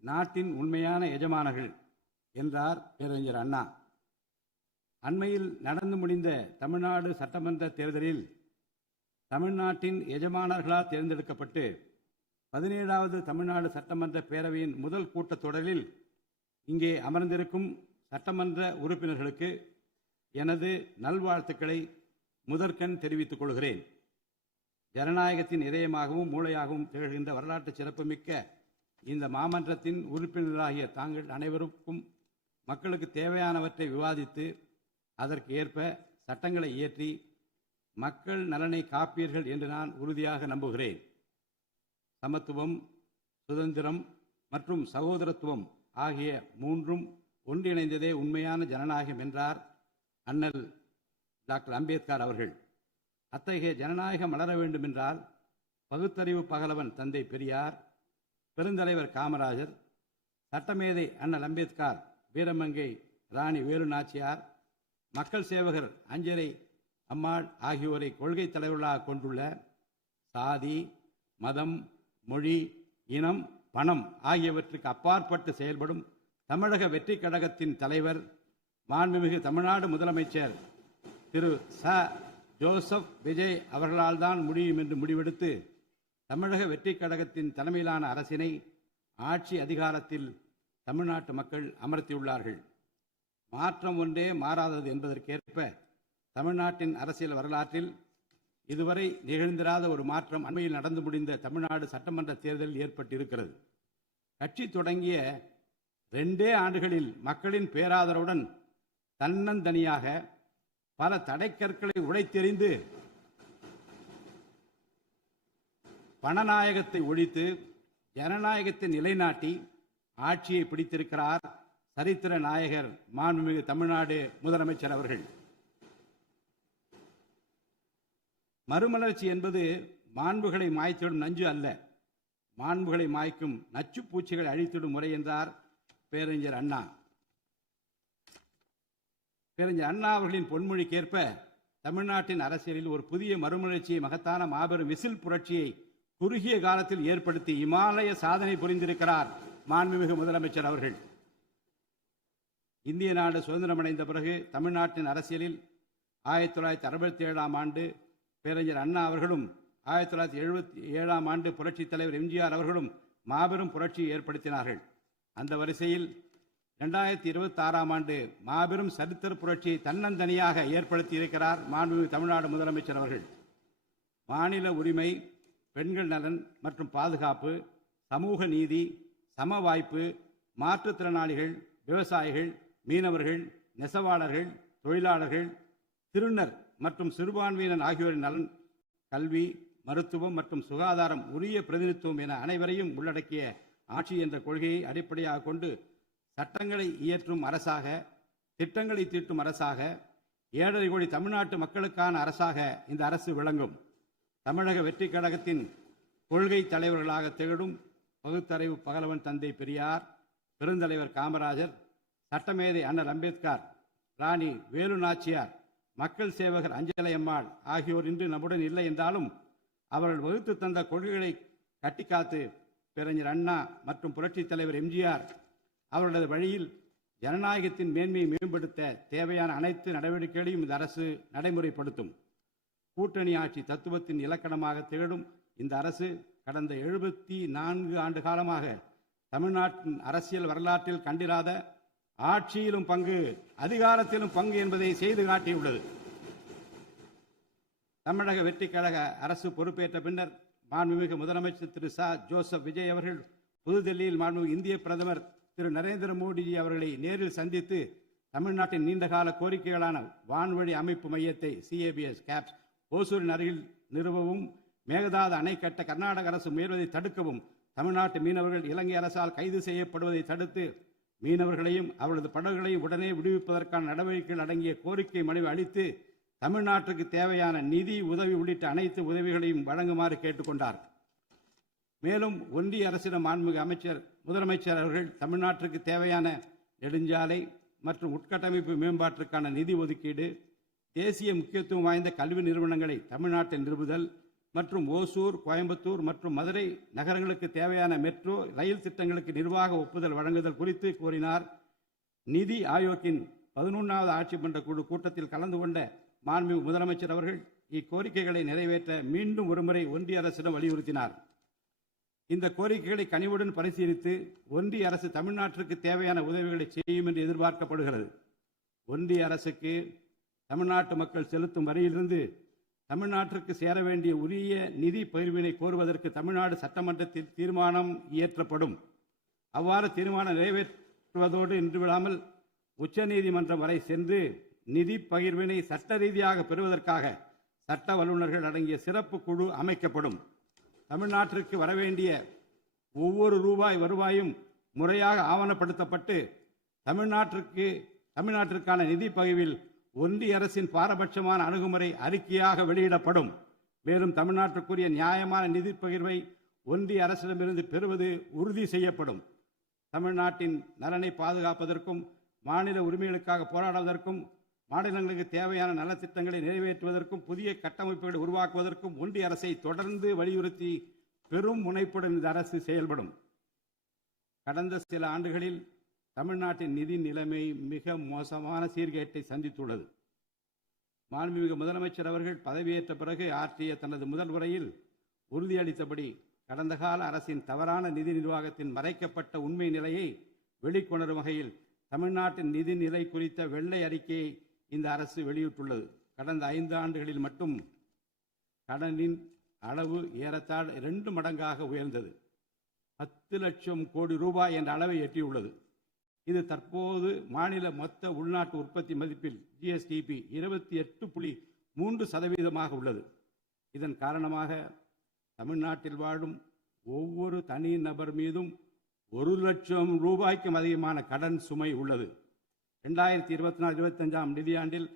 நாட்டின் உண்மையான எஜமானர்கள் என்றார் பேரறிஞர் அண்ணா. அண்மையில் நடந்து முடிந்த தமிழ்நாடு சட்டமன்ற தேர்தலில் தமிழ்நாட்டின் எஜமானர்களால் தேர்ந்தெடுக்கப்பட்டு 17வது தமிழ்நாடு சட்டமன்ற பேரவையின் முதல் கூட்டத்தொடரில் இங்கே அமர்ந்திருக்கும் சட்டமன்ற உறுப்பினர்களுக்கு எனது நல்வாழ்த்துக்களை முதற்கண் தெரிவித்துக் கொள்கிறேன். ஜனநாயகத்தின் இதயமாகவும் மூளையாகவும் திகழ்கின்ற வரலாற்று சிறப்புமிக்க இந்த மாமன்றத்தின் உறுப்பினர்களாகிய தாங்கள் அனைவருக்கும் மக்களுக்கு தேவையானவற்றை விவாதித்து அதற்கு ஏற்ப சட்டங்களை இயற்றி மக்கள் நலனை காப்பீர்கள் என்று நான் உறுதியாக நம்புகிறேன். சமத்துவம், சுதந்திரம் மற்றும் சகோதரத்துவம் ஆகிய மூன்றும் ஒன்றிணைந்ததே உண்மையான ஜனநாயகம் என்றார் அண்ணல் டாக்டர் அம்பேத்கர் அவர்கள். அத்தகைய ஜனநாயகம் வளர வேண்டுமென்றால் பகுத்தறிவு பகலவன் தந்தை பெரியார், பெருந்தலைவர் காமராஜர், சட்டமேதை அண்ணல் அம்பேத்கர், வீரமங்கை ராணி வேலு நாச்சியார், மக்கள் சேவகர் அஞ்சரை அம்மாள் ஆகியோரை கொள்கை தலைவர்களாக கொண்டுள்ள சாதி, மதம், மொழி, இனம், பணம் ஆகியவற்றுக்கு அப்பாற்பட்டு செயல்படும் தமிழக வெற்றி கழகத்தின் தலைவர் மாண்புமிகு தமிழ்நாடு முதலமைச்சர் திரு ஜோசப் விஜய் அவர்களால் தான் முடியும் என்று முடிவெடுத்து தமிழக வெற்றி கழகத்தின் தலைமையிலான அரசினை ஆட்சி அதிகாரத்தில் தமிழ்நாட்டு மக்கள் அமர்த்தியுள்ளார்கள். மாற்றம் ஒன்றே மாறாதது என்பதற்கேற்ப தமிழ்நாட்டின் அரசியல் வரலாற்றில் இதுவரை நிகழ்ந்திராத ஒரு மாற்றம் அண்மையில் நடந்து முடிந்த தமிழ்நாடு சட்டமன்ற தேர்தலில் ஏற்பட்டிருக்கிறது. கட்சி தொடங்கிய 2 ஆண்டுகளில் மக்களின் பேராதரவுடன் தன்னந்தனியாக பல தடைக்கற்களை உடைத்தெறிந்து பணநாயகத்தை ஒழித்து ஜனநாயகத்தை நிலைநாட்டி ஆட்சியை பிடித்திருக்கிறார் சரித்திர நாயகர் மாண்புமிகு தமிழ்நாடு முதலமைச்சர் அவர்கள். மறுமலர்ச்சி என்பது மாண்புகளை மாய்த்திடும் நஞ்சு அல்ல, மாண்புகளை மாய்க்கும் நச்சு பூச்சிகளை அழித்திடும் முறை என்றார் பேரறிஞர் அண்ணா. பேரறிஞர் அண்ணா அவர்களின் பொன்மொழிக்கேற்ப தமிழ்நாட்டின் அரசியலில் ஒரு புதிய மறுமலர்ச்சியை, மகத்தான மாபெரும் விசில் புரட்சியை குறுகிய காலத்தில் ஏற்படுத்தி இமாலய சாதனை புரிந்திருக்கிறார் மாண்புமிகு முதலமைச்சர் அவர்கள். இந்திய நாடு சுதந்திரமடைந்த பிறகு தமிழ்நாட்டின் அரசியலில் 1967ஆம் ஆண்டு பேரறிஞர் அண்ணா அவர்களும் 1977ஆம் ஆண்டு புரட்சித் தலைவர் எம்ஜிஆர் அவர்களும் மாபெரும் புரட்சியை ஏற்படுத்தினார்கள். அந்த வரிசையில் 2026ஆம் ஆண்டு மாபெரும் சரித்திர புரட்சியை தன்னந்தனியாக ஏற்படுத்தி இருக்கிறார் மாண்புமிகு தமிழ்நாடு முதலமைச்சர் அவர்கள். மாநில உரிமை, பெண்கள் நலன் மற்றும் பாதுகாப்பு, சமூக நீதி, சம வாய்ப்பு, மாற்றுத்திறனாளிகள், விவசாயிகள், மீனவர்கள், நெசவாளர்கள், தொழிலாளர்கள், திருநர் மற்றும் சிறுபான்மையினர் ஆகியோரின் நலன், கல்வி, மருத்துவம் மற்றும் சுகாதாரம், உரிய பிரதிநிதித்துவம் என அனைவரையும் உள்ளடக்கிய ஆட்சி என்ற கொள்கையை அடிப்படையாக கொண்டு சட்டங்களை இயற்றும் அரசாக, திட்டங்களை தீட்டும் அரசாக, 7.5 கோடி தமிழ்நாட்டு மக்களுக்கான அரசாக இந்த அரசு விளங்கும். தமிழக வெற்றி கழகத்தின் கொள்கை தலைவர்களாக திகழும் பகுத்தறிவு பகலவன் தந்தை பெரியார், பெருந்தலைவர் காமராஜர், சட்டமேதை அண்ணல் அம்பேத்கர், ராணி வேலு நாச்சியார், மக்கள் சேவகர் அஞ்சலை அம்மாள் ஆகியோர் இன்று நம்முடன் இல்லை என்றாலும் அவர்கள் வகுத்து தந்த கொள்கைகளை கட்டிக்காத்து பேரறிஞர் அண்ணா மற்றும் புரட்சித் தலைவர் எம்ஜிஆர் அவர்களது வழியில் ஜனநாயகத்தின் மேன்மையை மேம்படுத்த தேவையான அனைத்து நடவடிக்கைகளையும் இந்த அரசு நடைமுறைப்படுத்தும். கூட்டணி ஆட்சி தத்துவத்தின் இலக்கணமாக திகழும் இந்த அரசு கடந்த 74 ஆண்டு காலமாக தமிழ்நாட்டின் அரசியல் வரலாற்றில் கண்டிராத ஆட்சியிலும் பங்கு, அதிகாரத்திலும் பங்கு என்பதை செய்து காட்டியுள்ளது. தமிழக வெற்றி கழக அரசு பொறுப்பேற்ற பின்னர் மாண்புமிகு முதலமைச்சர் திரு ஜோசப் விஜய் அவர்கள் புதுதில்லியில் மாண்புமிகு இந்திய பிரதமர் திரு நரேந்திர மோடிஜி அவர்களை நேரில் சந்தித்து தமிழ்நாட்டின் நீண்டகால கோரிக்கைகளான வான்வழி அமைப்பு மையத்தை CABS கேப்ஸ் ஓசூரின் அருகில் நிறுவவும், மேகதாது அணை கட்ட கர்நாடக அரசு முயல்வதை தடுக்கவும், தமிழ்நாட்டு மீனவர்கள் இலங்கை அரசால் கைது செய்யப்படுவதை தடுத்து மீனவர்களையும் அவர்களது படகுகளையும் உடனே விடுவிப்பதற்கான நடவடிக்கைகள் அடங்கிய கோரிக்கை மனுவை அளித்து தமிழ்நாட்டுக்கு தேவையான நிதி உதவி உள்ளிட்ட அனைத்து உதவிகளையும் வழங்குமாறு கேட்டுக்கொண்டார். மேலும் ஒன்றிய அரசிடம் மாண்புமிகு முதலமைச்சர் அவர்கள் தமிழ்நாட்டிற்கு தேவையான நெடுஞ்சாலை மற்றும் உட்கட்டமைப்பு மேம்பாட்டிற்கான நிதி ஒதுக்கீடு, தேசிய முக்கியத்துவம் வாய்ந்த கல்வி நிறுவனங்களை தமிழ்நாட்டில் நிறுவுதல் மற்றும் ஓசூர், கோயம்புத்தூர் மற்றும் மதுரை நகரங்களுக்கு தேவையான மெட்ரோ ரயில் திட்டங்களுக்கு நிர்வாக ஒப்புதல் வழங்குதல் குறித்து கூறினார். நிதி ஆயோக்கின் 11வது ஆட்சி மன்ற குழு கூட்டத்தில் கலந்து கொண்ட மாண்புமிகு முதலமைச்சர் அவர்கள் இக்கோரிக்கைகளை நிறைவேற்ற மீண்டும் ஒருமுறை ஒன்றிய அரசிடம் வலியுறுத்தினார். இந்த கோரிக்கைகளை கனிவுடன் பரிசீலித்து ஒன்றிய அரசு தமிழ்நாட்டிற்கு தேவையான உதவிகளை செய்யும் என்று எதிர்பார்க்கப்படுகிறது. ஒன்றிய அரசுக்கு தமிழ்நாட்டு மக்கள் செலுத்தும் வரியிலிருந்து தமிழ்நாட்டிற்கு சேர வேண்டிய உரிய நிதி பகிர்வினை கோருவதற்கு தமிழ்நாடு சட்டமன்றத்தில் தீர்மானம் இயற்றப்படும். அவ்வாறு தீர்மானம் நிறைவேற்றுவதோடு நின்று விடாமல் உச்சநீதிமன்றம் வரை சென்று நிதி பகிர்வினை சட்ட ரீதியாக பெறுவதற்காக சட்ட வல்லுநர்கள் அடங்கிய சிறப்பு குழு அமைக்கப்படும். தமிழ்நாட்டிற்கு வரவேண்டிய ஒவ்வொரு ரூபாய் வருவாயும் முறையாக ஆவணப்படுத்தப்பட்டு தமிழ்நாட்டிற்கான நிதி பகிர்வில் ஒன்றிய அரசின் பாரபட்சமான அணுகுமுறை அறிக்கையாக வெளியிடப்படும். மேலும் தமிழ்நாட்டிற்குரிய நியாயமான நிதி பகிர்வை ஒன்றிய அரசிடமிருந்து பெறுவது உறுதி செய்யப்படும். தமிழ்நாட்டின் நலனை பாதுகாப்பதற்கும் மாநில உரிமைகளுக்காக போராடுவதற்கும் மாநிலங்களுக்கு தேவையான நலத்திட்டங்களை நிறைவேற்றுவதற்கும் புதிய கட்டமைப்புகளை உருவாக்குவதற்கும் ஒன்றிய அரசை தொடர்ந்து வலியுறுத்தி பெரும் முனைப்புடன் இந்த அரசு செயல்படும். கடந்த சில ஆண்டுகளில் தமிழ்நாட்டின் நிதி நிலைமை மிக மோசமான சீர்கேட்டை சந்தித்துள்ளது. மாண்புமிகு முதலமைச்சர் அவர்கள் பதவியேற்ற பிறகு ஆற்றிய தனது முதல் உரையில் உறுதியளித்தபடி கடந்த கால அரசின் தவறான நிதி நிர்வாகத்தின் மறைக்கப்பட்ட உண்மை நிலையை வெளிக்கொணரும் வகையில் தமிழ்நாட்டின் நிதி நிலை குறித்த வெள்ளை அறிக்கையை இந்த அரசு வெளியிட்டுள்ளது. கடந்த 5 ஆண்டுகளில் மட்டும் கடனின் அளவு ஏறத்தாழ 2 மடங்காக உயர்ந்தது. 10 லட்சம் கோடி ரூபாய் என்ற அளவை எட்டியுள்ளது. இது தற்போது மாநில மொத்த உள்நாட்டு உற்பத்தி மதிப்பில் ஜிஎஸ்டிபி 28.3% உள்ளது. இதன் காரணமாக தமிழ்நாட்டில் வாழும் ஒவ்வொரு தனி நபர் மீதும் 1 லட்சம் ரூபாய்க்கும் அதிகமான கடன் சுமை உள்ளது. 2024-25 நிதியாண்டில்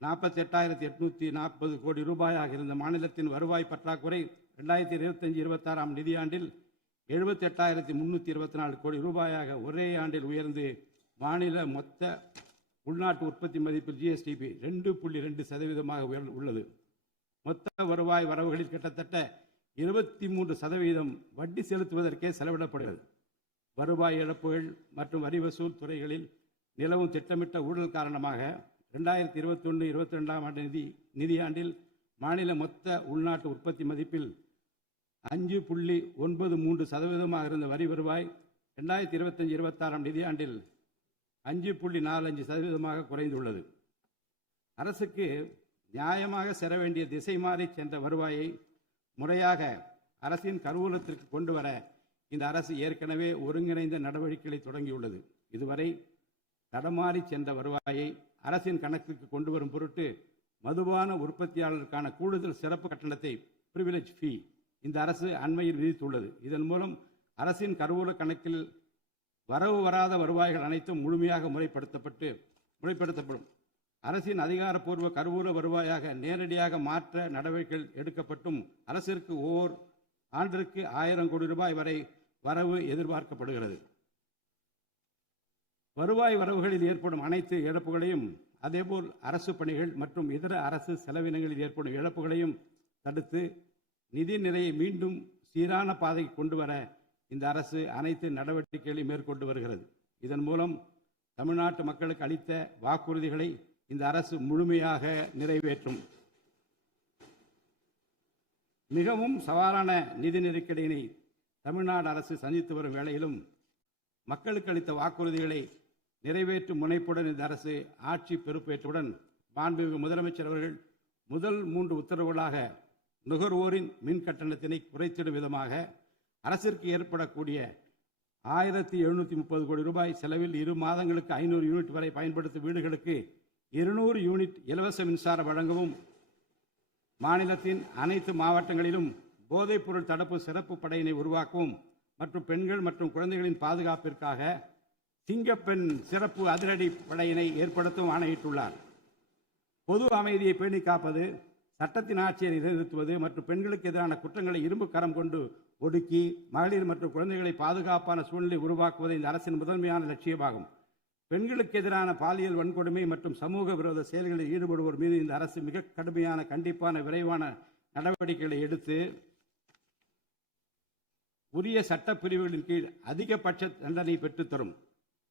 48,840 கோடி ரூபாயாக இருந்த மாநிலத்தின் வருவாய் பற்றாக்குறை 2025-26 நிதியாண்டில் 78,324 கோடி ரூபாயாக ஒரே ஆண்டில் உயர்ந்து மாநில மொத்த உள்நாட்டு உற்பத்தி மதிப்பில் ஜிஎஸ்டிபி 2.2% உள்ளது. மொத்த வருவாய் வரவுகளில் கிட்டத்தட்ட 23% வட்டி செலுத்துவதற்கே செலவிடப்படுகிறது. வருவாய் இழப்புகள் மற்றும் வரி வசூல் துறைகளில் நிலவும் திட்டமிட்ட ஊழல் காரணமாக 2021-22 நிதியாண்டில் மாநில மொத்த உள்நாட்டு உற்பத்தி மதிப்பில் 5.93% இருந்த வரி வருவாய் 2025-26 நிதியாண்டில் 5.45% குறைந்துள்ளது. அரசுக்கு நியாயமாக செல்ல வேண்டிய திசை மாறி சென்ற வருவாயை முறையாக அரசின் கருவூலத்திற்கு கொண்டு வர இந்த அரசு ஏற்கனவே ஒருங்கிணைந்த நடவடிக்கைகளை தொடங்கியுள்ளது. இதுவரை தடமாறி சென்ற வருவாயை அரசின் கணக்கிற்கு கொண்டு வரும் பொருட்டு மதுபான உற்பத்தியாளருக்கான கூடுதல் சிறப்பு கட்டணத்தை பிரிவிலேஜ் ஃபீ இந்த அரசு அண்மையில் விதித்துள்ளது. இதன் மூலம் அரசின் கருவூல கணக்கில் வரவு வராத வருவாய்கள் அனைத்தும் முழுமையாக முறைப்படுத்தப்படும். அரசின் அதிகாரப்பூர்வ கருவூல வருவாயாக நேரடியாக மாற்ற நடவடிக்கைகள் எடுக்கப்பட்டும் அரசிற்கு ஓர் ஆண்டிற்கு 1000 கோடி ரூபாய் வரை வரவு எதிர்பார்க்கப்படுகிறது. வருவாய் வரவுகளில் ஏற்படும் அனைத்து இழப்புகளையும் அதேபோல் அரசு பணிகள் மற்றும் இதர அரசு செலவினங்களில் ஏற்படும் இழப்புகளையும் தடுத்து நிதி நிலையை மீண்டும் சீரான பாதைக்கு கொண்டு வர இந்த அரசு அனைத்து நடவடிக்கைகளையும் மேற்கொண்டு வருகிறது. இதன் மூலம் தமிழ்நாட்டு மக்களுக்கு அளித்த வாக்குறுதிகளை இந்த அரசு முழுமையாக நிறைவேற்றும். மிகவும் சவாலான நிதி நெருக்கடியினை தமிழ்நாடு அரசு சந்தித்து வரும் வேளையிலும் மக்களுக்கு அளித்த வாக்குறுதிகளை நிறைவேற்றும் முனைப்புடன் இந்த அரசு ஆட்சி பொறுப்பேற்றவுடன் மாண்புமிகு முதலமைச்சர் அவர்கள் முதல் 3 உத்தரவுகளாக நுகர்வோரின் மின் கட்டணத்தினை குறைத்திடும் விதமாக அரசிற்கு ஏற்படக்கூடிய 1730 கோடி ரூபாய் செலவில் 2 மாதங்களுக்கு 500 யூனிட் வரை பயன்படுத்தும் வீடுகளுக்கு 200 யூனிட் இலவச மின்சாரம் வழங்கவும், மாநிலத்தின் அனைத்து மாவட்டங்களிலும் போதைப்பொருள் தடுப்பு சிறப்பு படையினை உருவாக்கவும் மற்றும் பெண்கள் மற்றும் குழந்தைகளின் பாதுகாப்பிற்காக சிங்கப்பெண் சிறப்பு அதிரடி படையினை ஏற்படுத்தவும் ஆணையிட்டுள்ளார். பொது அமைதியை பேணி காப்பது, சட்டத்தின் ஆட்சியை நிலைநிறுத்துவது மற்றும் பெண்களுக்கு எதிரான குற்றங்களை இரும்பு கரம் கொண்டு ஒடுக்கி மகளிர் மற்றும் குழந்தைகளை பாதுகாப்பான சூழ்நிலை உருவாக்குவது இந்த அரசின் முதன்மையான லட்சியமாகும். பெண்களுக்கு எதிரான பாலியல் வன்கொடுமை மற்றும் சமூக விரோத செயல்களில் ஈடுபடுவோர் மீது இந்த அரசு மிக கடுமையான கண்டிப்பான விரைவான நடவடிக்கைகளை எடுத்து உரிய சட்ட பிரிவுகளின் கீழ் அதிகபட்ச தண்டனை பெற்றுத்தரும்.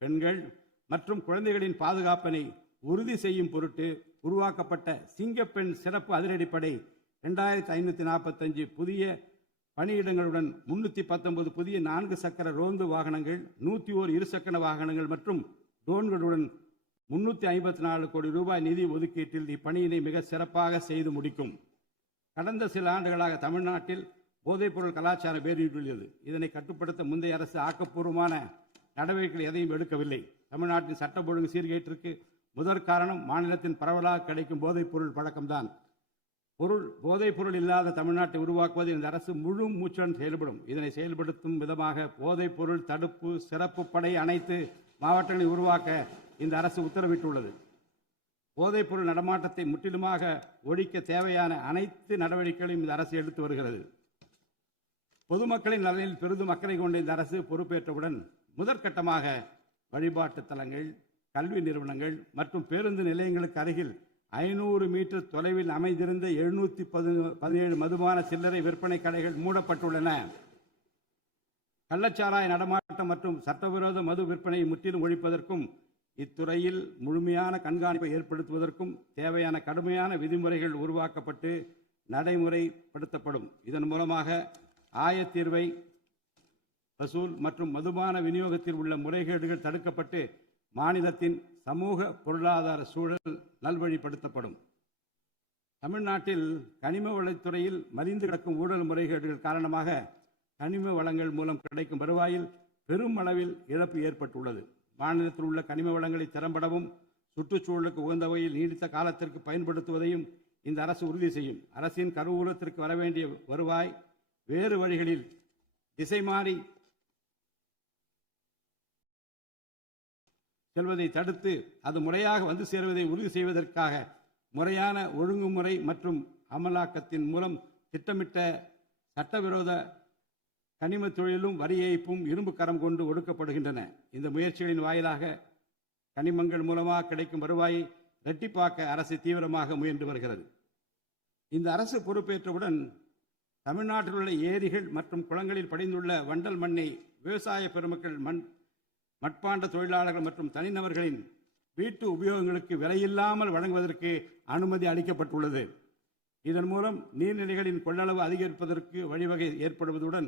பெண்கள் மற்றும் குழந்தைகளின் பாதுகாப்பினை உறுதி செய்யும் பொருட்டு உருவாக்கப்பட்ட சிங்கப்பெண் சிறப்பு அதிரடிப்படை 2545 புதிய பணியிடங்களுடன் 319 புதிய 4 சக்கர ரோந்து வாகனங்கள், 101 இருசக்கர வாகனங்கள் மற்றும் ட்ரோன்களுடன் 354 கோடி ரூபாய் நிதி ஒதுக்கீட்டில் இப்பணியினை மிக சிறப்பாக செய்து முடிக்கும். கடந்த சில ஆண்டுகளாக தமிழ்நாட்டில் போதைப்பொருள் கலாச்சாரம் வேரூன்றியுள்ளது. இதனை கட்டுப்படுத்த முந்தைய அரசு ஆக்கப்பூர்வமான நடவடிக்கைகள் எதையும் எடுக்கவில்லை. தமிழ்நாட்டின் சட்ட ஒழுங்கு சீர்கேட்டிற்கு முதற் காரணம் மாநிலத்தின் பரவலாக கிடைக்கும் போதைப்பொருள் பழக்கம்தான். போதைப்பொருள் இல்லாத தமிழ்நாட்டை உருவாக்குவது இந்த அரசு முழு மூச்சுடன் செயல்படும். இதனை செயல்படுத்தும் விதமாக போதைப்பொருள் தடுப்பு சிறப்பு படை அனைத்து மாவட்டங்களை உருவாக்க இந்த அரசு உத்தரவிட்டுள்ளது. போதைப்பொருள் நடமாட்டத்தை முற்றிலுமாக ஒழிக்க தேவையான அனைத்து நடவடிக்கைகளையும் இந்த அரசு எடுத்து வருகிறது. பொதுமக்களின் நலனில் பெரிதும் அக்கறை கொண்ட இந்த அரசு பொறுப்பேற்றவுடன் முதற்கட்டமாக வழிபாட்டு தலங்கள், கல்வி நிறுவனங்கள் மற்றும் பேருந்து நிலையங்களுக்கு அருகில் 500 மீட்டர் தொலைவில் அமைந்திருந்த 717 மதுபான சில்லறை விற்பனை கடைகள் மூடப்பட்டுள்ளன. கள்ளச்சாராய நடமாட்டம் மற்றும் சட்டவிரோத மது விற்பனையை முற்றிலும் ஒழிப்பதற்கும் இத்துறையில் முழுமையான கண்காணிப்பை ஏற்படுத்துவதற்கும் தேவையான கடுமையான விதிமுறைகள் உருவாக்கப்பட்டு நடைமுறைப்படுத்தப்படும். இதன் மூலமாக ஆயத்தீர்வை வசூல் மற்றும் மதுபான விநியோகத்தில் உள்ள முறைகேடுகள் தடுக்கப்பட்டு மாநிலத்தின் சமூக பொருளாதார சூழல் நல்வழிப்படுத்தப்படும். தமிழ்நாட்டில் கனிம வளத்துறையில் மலிந்து கிடக்கும் ஊழல் முறைகேடுகள் காரணமாக கனிம வளங்கள் மூலம் கிடைக்கும் வருவாயில் பெரும் அளவில் இழப்பு ஏற்பட்டுள்ளது. மாநிலத்தில் உள்ள கனிம வளங்களை திறம்படவும் சுற்றுச்சூழலுக்கு உகந்த வகையில் நீடித்த காலத்திற்கு பயன்படுத்துவதையும் இந்த அரசு உறுதி செய்யும். அரசின் கருவூலத்திற்கு வரவேண்டிய வருவாய் வேறு வழிகளில் திசை மாறி செல்வதை தடுத்து அது முறையாக வந்து சேருவதை உறுதி செய்வதற்காக முறையான ஒழுங்குமுறை மற்றும் அமலாக்கத்தின் மூலம் திட்டமிட்ட சட்டவிரோத கனிம தொழிலும் வரி ஏய்ப்பும் இரும்பு கரம் கொண்டு ஒடுக்கப்படுகின்றன. இந்த முயற்சிகளின் வாயிலாக கனிமங்கள் மூலமாக கிடைக்கும் வருவாயை இரட்டிப்பாக்க அரசு தீவிரமாக முயன்று வருகிறது. இந்த அரசு பொறுப்பேற்றவுடன் தமிழ்நாட்டில் உள்ள ஏரிகள் மற்றும் குளங்களில் படிந்துள்ள வண்டல் மண்ணை விவசாய பெருமக்கள், மட்பாண்ட தொழிலாளர்கள் மற்றும் தனிநபர்களின் வீட்டு உபயோகங்களுக்கு விலையில்லாமல் வழங்குவதற்கு அனுமதி அளிக்கப்பட்டுள்ளது. இதன் மூலம் நீர்நிலைகளின் கொள்ளளவு அதிகரிப்பதற்கு வழிவகை ஏற்படுவதுடன்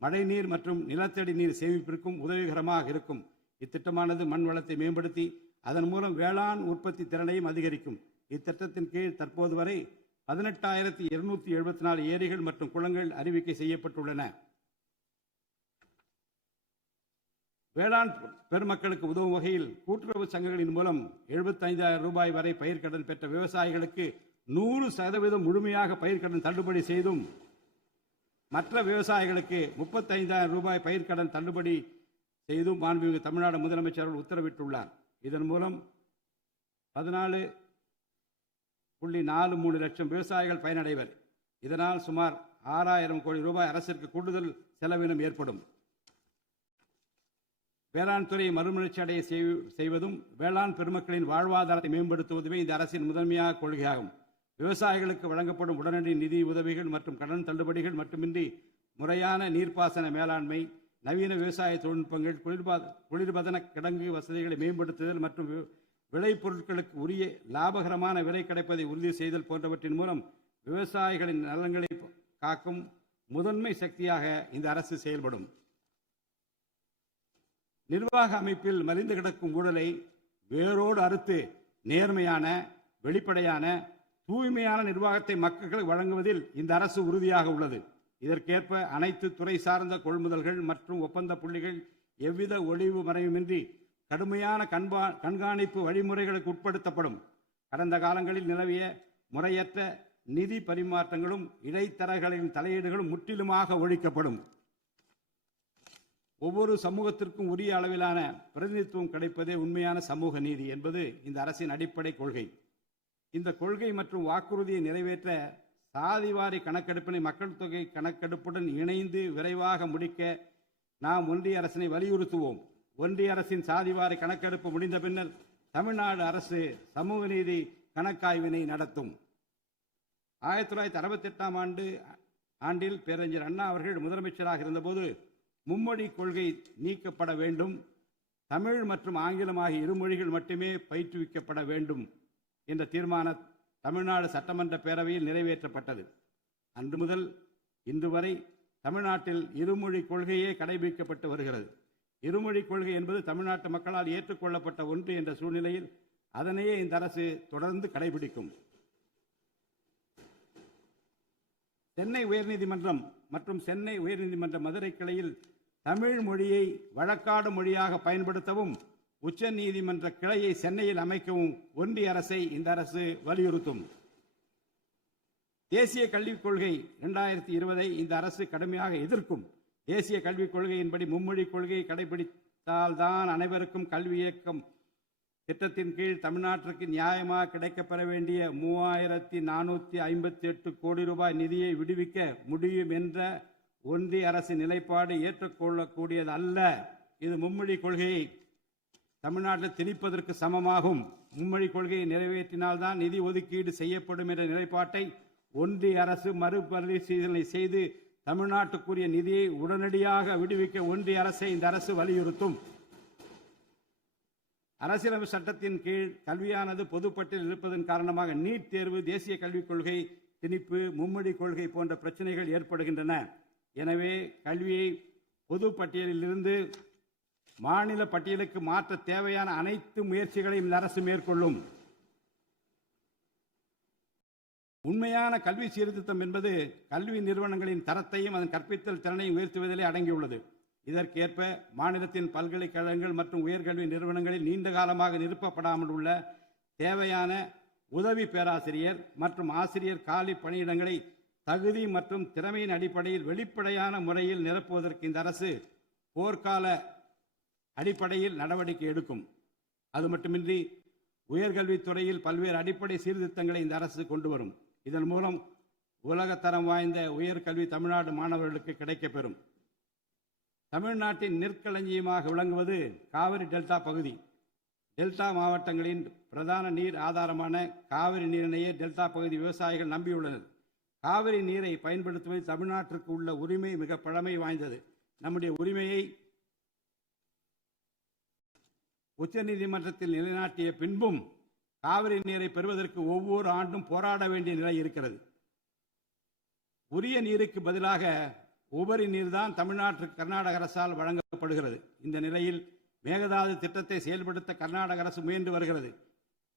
மழைநீர் மற்றும் நிலத்தடி நீர் சேமிப்பிற்கும் உதவிகரமாக இருக்கும். இத்திட்டமானது மண் வளத்தை மேம்படுத்தி அதன் மூலம் வேளாண் உற்பத்தி திறனையும் அதிகரிக்கும். இத்திட்டத்தின் கீழ் தற்போது வரை 18,274 ஏரிகள் மற்றும் குளங்கள் அறிவிக்கை செய்யப்பட்டுள்ளன. வேளாண் பெருமக்களுக்கு உதவும் வகையில் கூட்டுறவு சங்கங்களின் மூலம் 75,000 ரூபாய் வரை பயிர்க்கடன் பெற்ற விவசாயிகளுக்கு 100% முழுமையாக பயிர்க்கடன் தள்ளுபடி செய்தும் மற்ற விவசாயிகளுக்கு 35,000 ரூபாய் பயிர்க்கடன் தள்ளுபடி செய்தும் மாண்புமிகு தமிழ்நாடு முதலமைச்சர் அவர்கள் உத்தரவிட்டுள்ளார். இதன் மூலம் 14.43 லட்சம் விவசாயிகள் பயனடைவர். இதனால் சுமார் 6,000 கோடி ரூபாய் அரசிற்கு கூடுதல் செலவினம் ஏற்படும். வேளாண் துறையை மறுமலர்ச்சி அடைய செய்வதும் வேளாண் பெருமக்களின் வாழ்வாதாரத்தை மேம்படுத்துவதுமே இந்த அரசின் முதன்மையாக கொள்கையாகும். விவசாயிகளுக்கு வழங்கப்படும் உடனடி நிதி உதவிகள் மற்றும் கடன் தள்ளுபடிகள் மட்டுமின்றி முறையான நீர்ப்பாசன மேலாண்மை, நவீன விவசாய தொழில்நுட்பங்கள், குளிர்பதன கிடங்கு வசதிகளை மேம்படுத்துதல் மற்றும் விளைபொருட்களுக்கு உரிய லாபகரமான விலை கிடைப்பதை உறுதி செய்தல் போன்றவற்றின் மூலம் விவசாயிகளின் நலன்களை காக்கும் முதன்மை சக்தியாக இந்த அரசு செயல்படும். நிர்வாக அமைப்பில் மலிந்து கிடக்கும் ஊழலை வேரோடு அறுத்து நேர்மையான, வெளிப்படையான, தூய்மையான நிர்வாகத்தை மக்களுக்கு வழங்குவதில் இந்த அரசு உறுதியாக உள்ளது. இதற்கேற்ப அனைத்து துறை சார்ந்த கொள்முதல்கள் மற்றும் ஒப்பந்த புள்ளிகள் எவ்வித ஒளிவு மறைவுமின்றி கடுமையான கண்காணிப்பு வழிமுறைகளுக்கு உட்படுத்தப்படும். கடந்த காலங்களில் நிலவிய முறையற்ற நிதி பரிமாற்றங்களும் இடைத்தரகர்களின் தலையீடுகளும் முற்றிலுமாக ஒழிக்கப்படும். ஒவ்வொரு சமூகத்திற்கும் உரிய அளவிலான பிரதிநிதித்துவம் கிடைப்பதே உண்மையான சமூக நீதி என்பது இந்த அரசின் அடிப்படை கொள்கை. இந்த கொள்கை மற்றும் வாக்குறுதியை நிறைவேற்ற சாதிவாரி கணக்கெடுப்பினை மக்கள் தொகை கணக்கெடுப்புடன் இணைந்து விரைவாக முடிக்க நாம் ஒன்றிய அரசினை வலியுறுத்துவோம். ஒன்றிய அரசின் சாதிவாரி கணக்கெடுப்பு முடிந்த பின்னர் தமிழ்நாடு அரசு சமூக நீதி கணக்காய்வினை நடத்தும். 1968 ஆண்டில் பேரறிஞர் அண்ணா அவர்கள் முதலமைச்சராக இருந்தபோது மும்மொழி கொள்கை நீக்கப்பட வேண்டும், தமிழ் மற்றும் ஆங்கிலம் ஆகிய இருமொழிகள் மட்டுமே பயிற்றுவிக்கப்பட வேண்டும் என்ற தீர்மானம் தமிழ்நாடு சட்டமன்ற பேரவையில் நிறைவேற்றப்பட்டது. அன்று முதல் இன்று வரை தமிழ்நாட்டில் இருமொழி கொள்கையே கடைபிடிக்கப்பட்டு வருகிறது. இருமொழி கொள்கை என்பது தமிழ்நாட்டு மக்களால் ஏற்றுக்கொள்ளப்பட்ட ஒன்று என்ற சூழ்நிலையில் அதனையே இந்த அரசு தொடர்ந்து கடைபிடிக்கும். சென்னை உயர்நீதிமன்றம் மற்றும் சென்னை உயர்நீதிமன்ற மதுரை கிளையில் தமிழ் மொழியை வழக்காடு மொழியாக பயன்படுத்தவும் உச்ச நீதிமன்ற கிளையை சென்னையில் அமைக்கவும் ஒன்றிய அரசை இந்த அரசு வலியுறுத்தும். தேசிய கல்விக் கொள்கை 2020 இந்த அரசு கடுமையாக எதிர்க்கும். தேசிய கல்விக் கொள்கையின்படி மும்மொழி கொள்கையை கடைபிடித்தால்தான் அனைவருக்கும் கல்வி இயக்கம் திட்டத்தின் கீழ் தமிழ்நாட்டிற்கு நியாயமாக கிடைக்கப்பெற வேண்டிய 3458 கோடி ரூபாய் நிதியை விடுவிக்க முடியும் என்ற ஒன்றிய அரசின் நிலைப்பாடு ஏற்றுக்கொள்ளக்கூடியது அல்ல. இது மும்மொழி கொள்கையை தமிழ்நாட்டில் திணிப்பதற்கு சமமாகும். மும்மொழி கொள்கையை நிறைவேற்றினால்தான் நிதி ஒதுக்கீடு செய்யப்படும் என்ற நிலைப்பாட்டை ஒன்றிய அரசு மறுபரிசீலனை செய்து தமிழ்நாட்டுக்குரிய நிதியை உடனடியாக விடுவிக்க ஒன்றிய அரசை இந்த அரசு வலியுறுத்தும். அரசியலமைப்பு சட்டத்தின் கீழ் கல்வியானது பொதுப்பட்டியலில் இருப்பதன் காரணமாக நீட் தேர்வு, தேசிய கல்விக் கொள்கை திணிப்பு, மும்மொழி கொள்கை போன்ற பிரச்சனைகள் ஏற்படுகின்றன. எனவே கல்வியை பொது பட்டியலில் இருந்து மாநில பட்டியலுக்கு மாற்ற தேவையான அனைத்து முயற்சிகளையும் இந்த அரசு மேற்கொள்ளும். உண்மையான கல்வி சீர்திருத்தம் என்பது கல்வி நிறுவனங்களின் தரத்தையும் அதன் கற்பித்தல் திறனையும் உயர்த்துவதிலே அடங்கியுள்ளது. இதற்கேற்ப மாநிலத்தின் பல்கலைக்கழகங்கள் மற்றும் உயர்கல்வி நிறுவனங்களில் நீண்ட காலமாக நிரப்பப்படாமல் உள்ள தேவையான உதவி பேராசிரியர் மற்றும் ஆசிரியர் காலி பணியிடங்களை தகுதி மற்றும் திறமையின் அடிப்படையில் வெளிப்படையான முறையில் நிரப்புவதற்கு இந்த அரசு போர்க்கால அடிப்படையில் நடவடிக்கை எடுக்கும். அது மட்டுமின்றி உயர்கல்வித்துறையில் பல்வேறு அடிப்படை சீர்திருத்தங்களை இந்த அரசு கொண்டு வரும். இதன் மூலம் உலகத்தரம் வாய்ந்த உயர்கல்வி தமிழ்நாடு மாணவர்களுக்கு கிடைக்கப்பெறும். தமிழ்நாட்டின் நெற்களஞ்சியமாக விளங்குவது காவிரி டெல்டா பகுதி. டெல்டா மாவட்டங்களின் பிரதான நீர் ஆதாரமான காவிரி நீரினையே டெல்டா பகுதி விவசாயிகள் நம்பியுள்ளனர். காவிரி நீரை பயன்படுத்துவதில் தமிழ்நாட்டிற்கு உள்ள உரிமை மிக பழமை வாய்ந்தது. நம்முடைய உரிமையை உச்சநீதிமன்றத்தில் நிலைநாட்டிய பின்பும் காவிரி நீரை பெறுவதற்கு ஒவ்வொரு ஆண்டும் போராட வேண்டிய நிலை இருக்கிறது. உரிய நீருக்கு பதிலாக உபரி நீர்தான் தமிழ்நாட்டிற்கு கர்நாடக அரசால் வழங்கப்படுகிறது. இந்த நிலையில் மேகதாது திட்டத்தை செயல்படுத்த கர்நாடக அரசு முயன்று வருகிறது.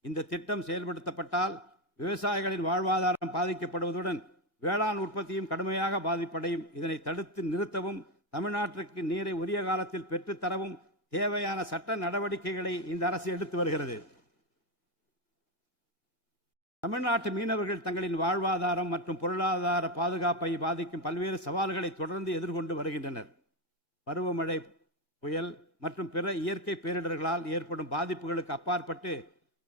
இந்த திட்டம் செயல்படுத்தப்பட்டால் விவசாயிகளின் வாழ்வாதாரம் பாதிக்கப்படுவதுடன் வேளாண் உற்பத்தியும் கடுமையாக பாதிப்படையும். இதனை தடுத்து நிறுத்தவும் தமிழ்நாட்டிற்கு நீரை உரிய காலத்தில் பெற்றுத்தரவும் தேவையான சட்ட நடவடிக்கைகளை இந்த அரசு எடுத்து வருகிறது. தமிழ்நாட்டு மீனவர்கள் தங்களின் வாழ்வாதாரம் மற்றும் பொருளாதார பாதுகாப்பை பாதிக்கும் பல்வேறு சவால்களை தொடர்ந்து எதிர்கொண்டு வருகின்றனர். பருவமழை, புயல் மற்றும் பிற இயற்கை பேரிடர்களால் ஏற்படும் பாதிப்புகளுக்கு அப்பாற்பட்டு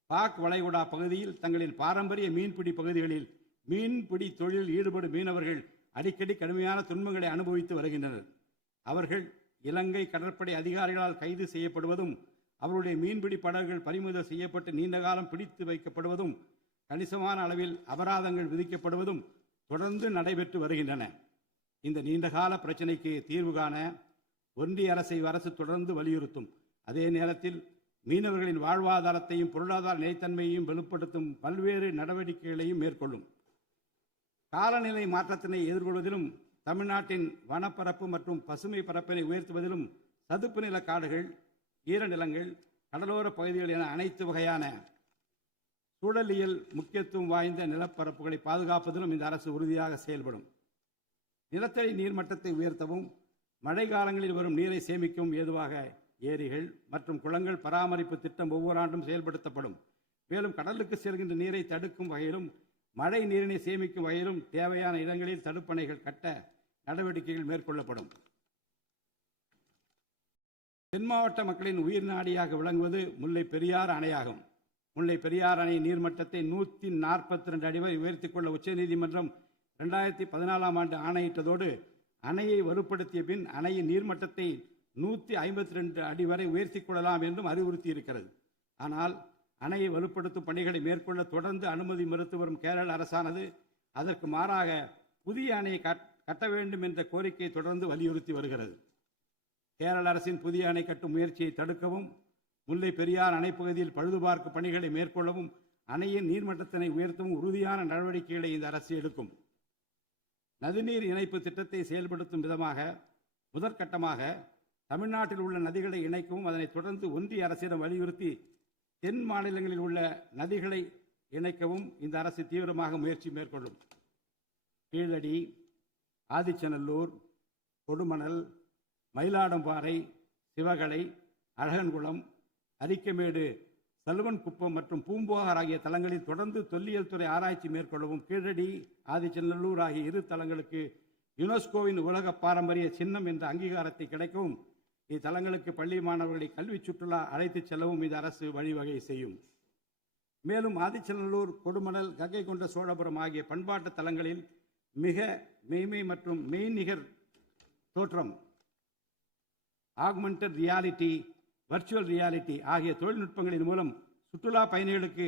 பாக் வளைகுடா பகுதியில் தங்களின் பாரம்பரிய மீன்பிடி பகுதிகளில் மீன்பிடி தொழிலில் ஈடுபடும் மீனவர்கள் அடிக்கடி கடுமையான துன்பங்களை அனுபவித்து வருகின்றனர். அவர்கள் இலங்கை கடற்படை அதிகாரிகளால் கைது செய்யப்படுவதும் அவருடைய மீன்பிடி படகுகள் பறிமுதல் செய்யப்பட்டு நீண்ட காலம் பிடித்து வைக்கப்படுவதும் கணிசமான அளவில் அபராதங்கள் விதிக்கப்படுவதும் தொடர்ந்து நடைபெற்று வருகின்றன. இந்த நீண்டகால பிரச்சினைக்கு தீர்வு காண ஒன்றிய அரசு தொடர்ந்து வலியுறுத்தும். அதே நேரத்தில் மீனவர்களின் வாழ்வாதாரத்தையும் பொருளாதார நிலைத்தன்மையையும் வலுப்படுத்தும் பல்வேறு நடவடிக்கைகளையும் மேற்கொள்ளும். காலநிலை மாற்றத்தினை எதிர்கொள்வதிலும் தமிழ்நாட்டின் வனப்பரப்பு மற்றும் பசுமை பரப்பினை உயர்த்துவதிலும் சதுப்பு நில காடுகள், ஈரநிலங்கள், கடலோர பகுதிகள் என அனைத்து வகையான சூழலியல் முக்கியத்துவம் வாய்ந்த நிலப்பரப்புகளை பாதுகாப்பதிலும் இந்த அரசு உறுதியாக செயல்படும். நிலத்தடி நீர்மட்டத்தை உயர்த்தவும் மழை காலங்களில் வரும் நீரை சேமிக்கவும் ஏதுவாக ஏரிகள் மற்றும் குளங்கள் பராமரிப்பு திட்டம் ஒவ்வொரு ஆண்டும் செயல்படுத்தப்படும். மேலும் கடலுக்கு செல்கின்ற நீரை தடுக்கும் வகையிலும் மழை நீரினை சேமிக்கும் வகையிலும் தேவையான இடங்களில் தடுப்பணைகள் கட்ட நடவடிக்கைகள் மேற்கொள்ளப்படும். தென் மாவட்ட மக்களின் உயிர் நாடியாக விளங்குவது முல்லை பெரியாறு அணையாகும். முல்லை பெரியாறு அணை நீர்மட்டத்தை 142 அடி வரை உயர்த்திக் கொள்ள உச்சநீதிமன்றம் 2014 ஆண்டு ஆணையிட்டதோடு அணையை வலுப்படுத்திய பின் அணையின் நீர்மட்டத்தை 152 அடி வரை உயர்த்திக் கொள்ளலாம் என்றும் அறிவுறுத்தி இருக்கிறது. ஆனால் அணையை வலுப்படுத்தும் பணிகளை மேற்கொள்ள தொடர்ந்து அனுமதி மறுத்து வரும் கேரள அரசானது அதற்கு மாறாக புதிய அணையை கட்ட வேண்டும் என்ற கோரிக்கையை தொடர்ந்து வலியுறுத்தி வருகிறது. கேரள அரசின் புதிய அணை கட்டும் முயற்சியை தடுக்கவும், முல்லை பெரியார் அணைப்பகுதியில் பழுதுபார்க்கும் பணிகளை மேற்கொள்ளவும், அணையின் நீர்மட்டத்தினை உயர்த்தவும் உறுதியான நடவடிக்கைகளை இந்த அரசு எடுக்கும். நதிநீர் இணைப்பு திட்டத்தை செயல்படுத்தும் விதமாக முதற்கட்டமாக தமிழ்நாட்டில் உள்ள நதிகளை இணைக்கவும், அதனைத் தொடர்ந்து ஒன்றிய அரசிடம் வலியுறுத்தி தென் மாநிலங்களில் உள்ள நதிகளை இணைக்கவும் இந்த அரசு தீவிரமாக முயற்சி மேற்கொள்ளும். கீழடி, ஆதிச்சநல்லூர், கொடுமணல், மயிலாடும்பாறை, சிவகலை, அழகன்குளம், அரிக்கமேடு, சல்வன்குப்பம் மற்றும் பூம்புகார் ஆகிய தலங்களில் தொடர்ந்து தொல்லியல் துறை ஆராய்ச்சி மேற்கொள்ளவும், கீழடி, ஆதிச்சநல்லூர் ஆகிய இரு தலங்களுக்கு யுனெஸ்கோவின் உலக பாரம்பரிய சின்னம் என்ற அங்கீகாரத்தை கிடைக்கவும், இத்தலங்களுக்கு பள்ளி மாணவர்களை கல்வி சுற்றுலா அழைத்துச் செல்லவும் இந்த அரசு வழிவகை செய்யும். மேலும் ஆதிச்சநல்லூர், கொடுமணல், கங்கை கொண்ட சோழபுரம் ஆகிய பண்பாட்டு தலங்களில் மிக மெய்மை மற்றும் மெய்நிகர் தோற்றம், ஆக்மெண்டட் ரியாலிட்டி, வர்ச்சுவல் ரியாலிட்டி ஆகிய தொழில்நுட்பங்களின் மூலம் சுற்றுலா பயணிகளுக்கு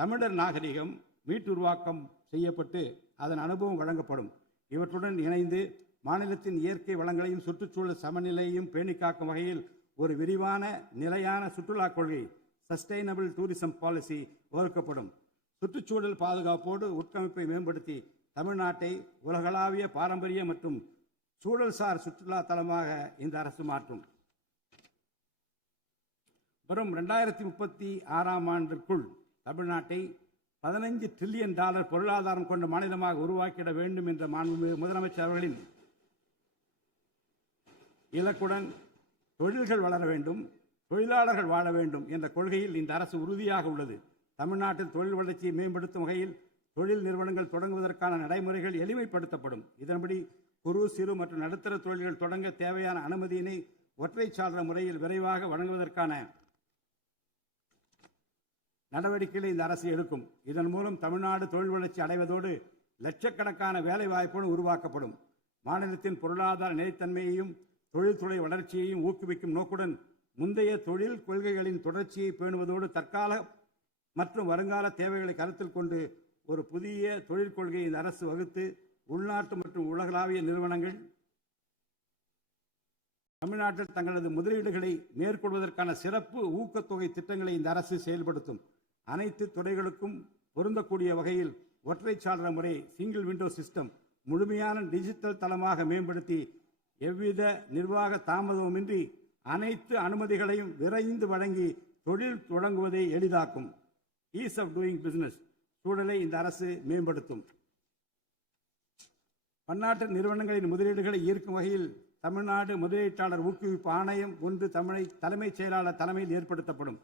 தமிழர் நாகரிகம் மீட்டுருவாக்கம் செய்யப்பட்டு அதன் அனுபவம் வழங்கப்படும். இவற்றுடன் இணைந்து மாநிலத்தின் இயற்கை வளங்களையும் சுற்றுச்சூழல் சமநிலையையும் பேணி காக்கும் வகையில் ஒரு விரிவான நிலையான சுற்றுலா கொள்கை, சஸ்டைனபிள் டூரிசம் பாலிசி வகுக்கப்படும். சுற்றுச்சூழல் பாதுகாப்போடு உட்கமைப்பை மேம்படுத்தி தமிழ்நாட்டை உலகளாவிய பாரம்பரிய மற்றும் சூழல்சார் சுற்றுலா தலமாக இந்த அரசு மாற்றும். வரும் 2036 ஆண்டிற்குள் தமிழ்நாட்டை $15 டிரில்லியன் பொருளாதாரம் கொண்ட மாநிலமாக உருவாக்கிட வேண்டும் என்ற முதலமைச்சர் அவர்களின் இலக்குடன் தொழில்கள் வளர வேண்டும், தொழிலாளர்கள் வாழ வேண்டும் என்ற கொள்கையில் இந்த அரசு உறுதியாக உள்ளது. தமிழ்நாட்டில் தொழில் வளர்ச்சியை மேம்படுத்தும் வகையில் தொழில் நிறுவனங்கள் தொடங்குவதற்கான நடைமுறைகள் எளிமைப்படுத்தப்படும். இதன்படி குறு, சிறு மற்றும் நடுத்தர தொழில்கள் தொடங்க தேவையான அனுமதியினை ஒற்றைச்சாளர முறையில் விரைவாக வழங்குவதற்கான நடவடிக்கைகளை இந்த அரசு எடுக்கும். இதன் மூலம் தமிழ்நாடு தொழில் வளர்ச்சி அடைவதோடு லட்சக்கணக்கான வேலை வாய்ப்புகள் உருவாக்கப்படும். மாநிலத்தின் பொருளாதார நிலைத்தன்மையையும் தொழில்துறை வளர்ச்சியையும் ஊக்குவிக்கும் நோக்குடன் முந்தைய தொழில் கொள்கைகளின் தொடர்ச்சியை பேணுவதோடு தற்கால மற்றும் வருங்கால தேவைகளை கருத்தில் கொண்டு ஒரு புதிய தொழில் கொள்கையை இந்த அரசு வகுத்து உள்நாட்டு மற்றும் உலகளாவிய நிறுவனங்கள் தமிழ்நாட்டில் தங்களது முதலீடுகளை மேற்கொள்வதற்கான சிறப்பு ஊக்கத்தொகை திட்டங்களை இந்த அரசு செயல்படுத்தும். அனைத்து துறைகளுக்கும் பொருந்தக்கூடிய வகையில் ஒற்றைச்சாளர முறை, சிங்கிள் விண்டோ சிஸ்டம் முழுமையான டிஜிட்டல் தளமாக மேம்படுத்தி எவ்வித நிர்வாக தாமதமுமின்றி அனைத்து அனுமதிகளையும் விரைந்து வழங்கி தொழில் தொடங்குவதை எளிதாக்கும். ஈஸ் ஆஃப் டூயிங் பிசினஸ் சூழலை இந்த அரசு மேம்படுத்தும். பன்னாட்டு நிறுவனங்களின் முதலீடுகளை ஈர்க்கும் வகையில் தமிழ்நாடு முதலீட்டாளர் ஊக்குவிப்பு ஆணையம் ஒன்று தலைமைச் செயலாளர் தலைமையில் ஏற்படுத்தப்படும்.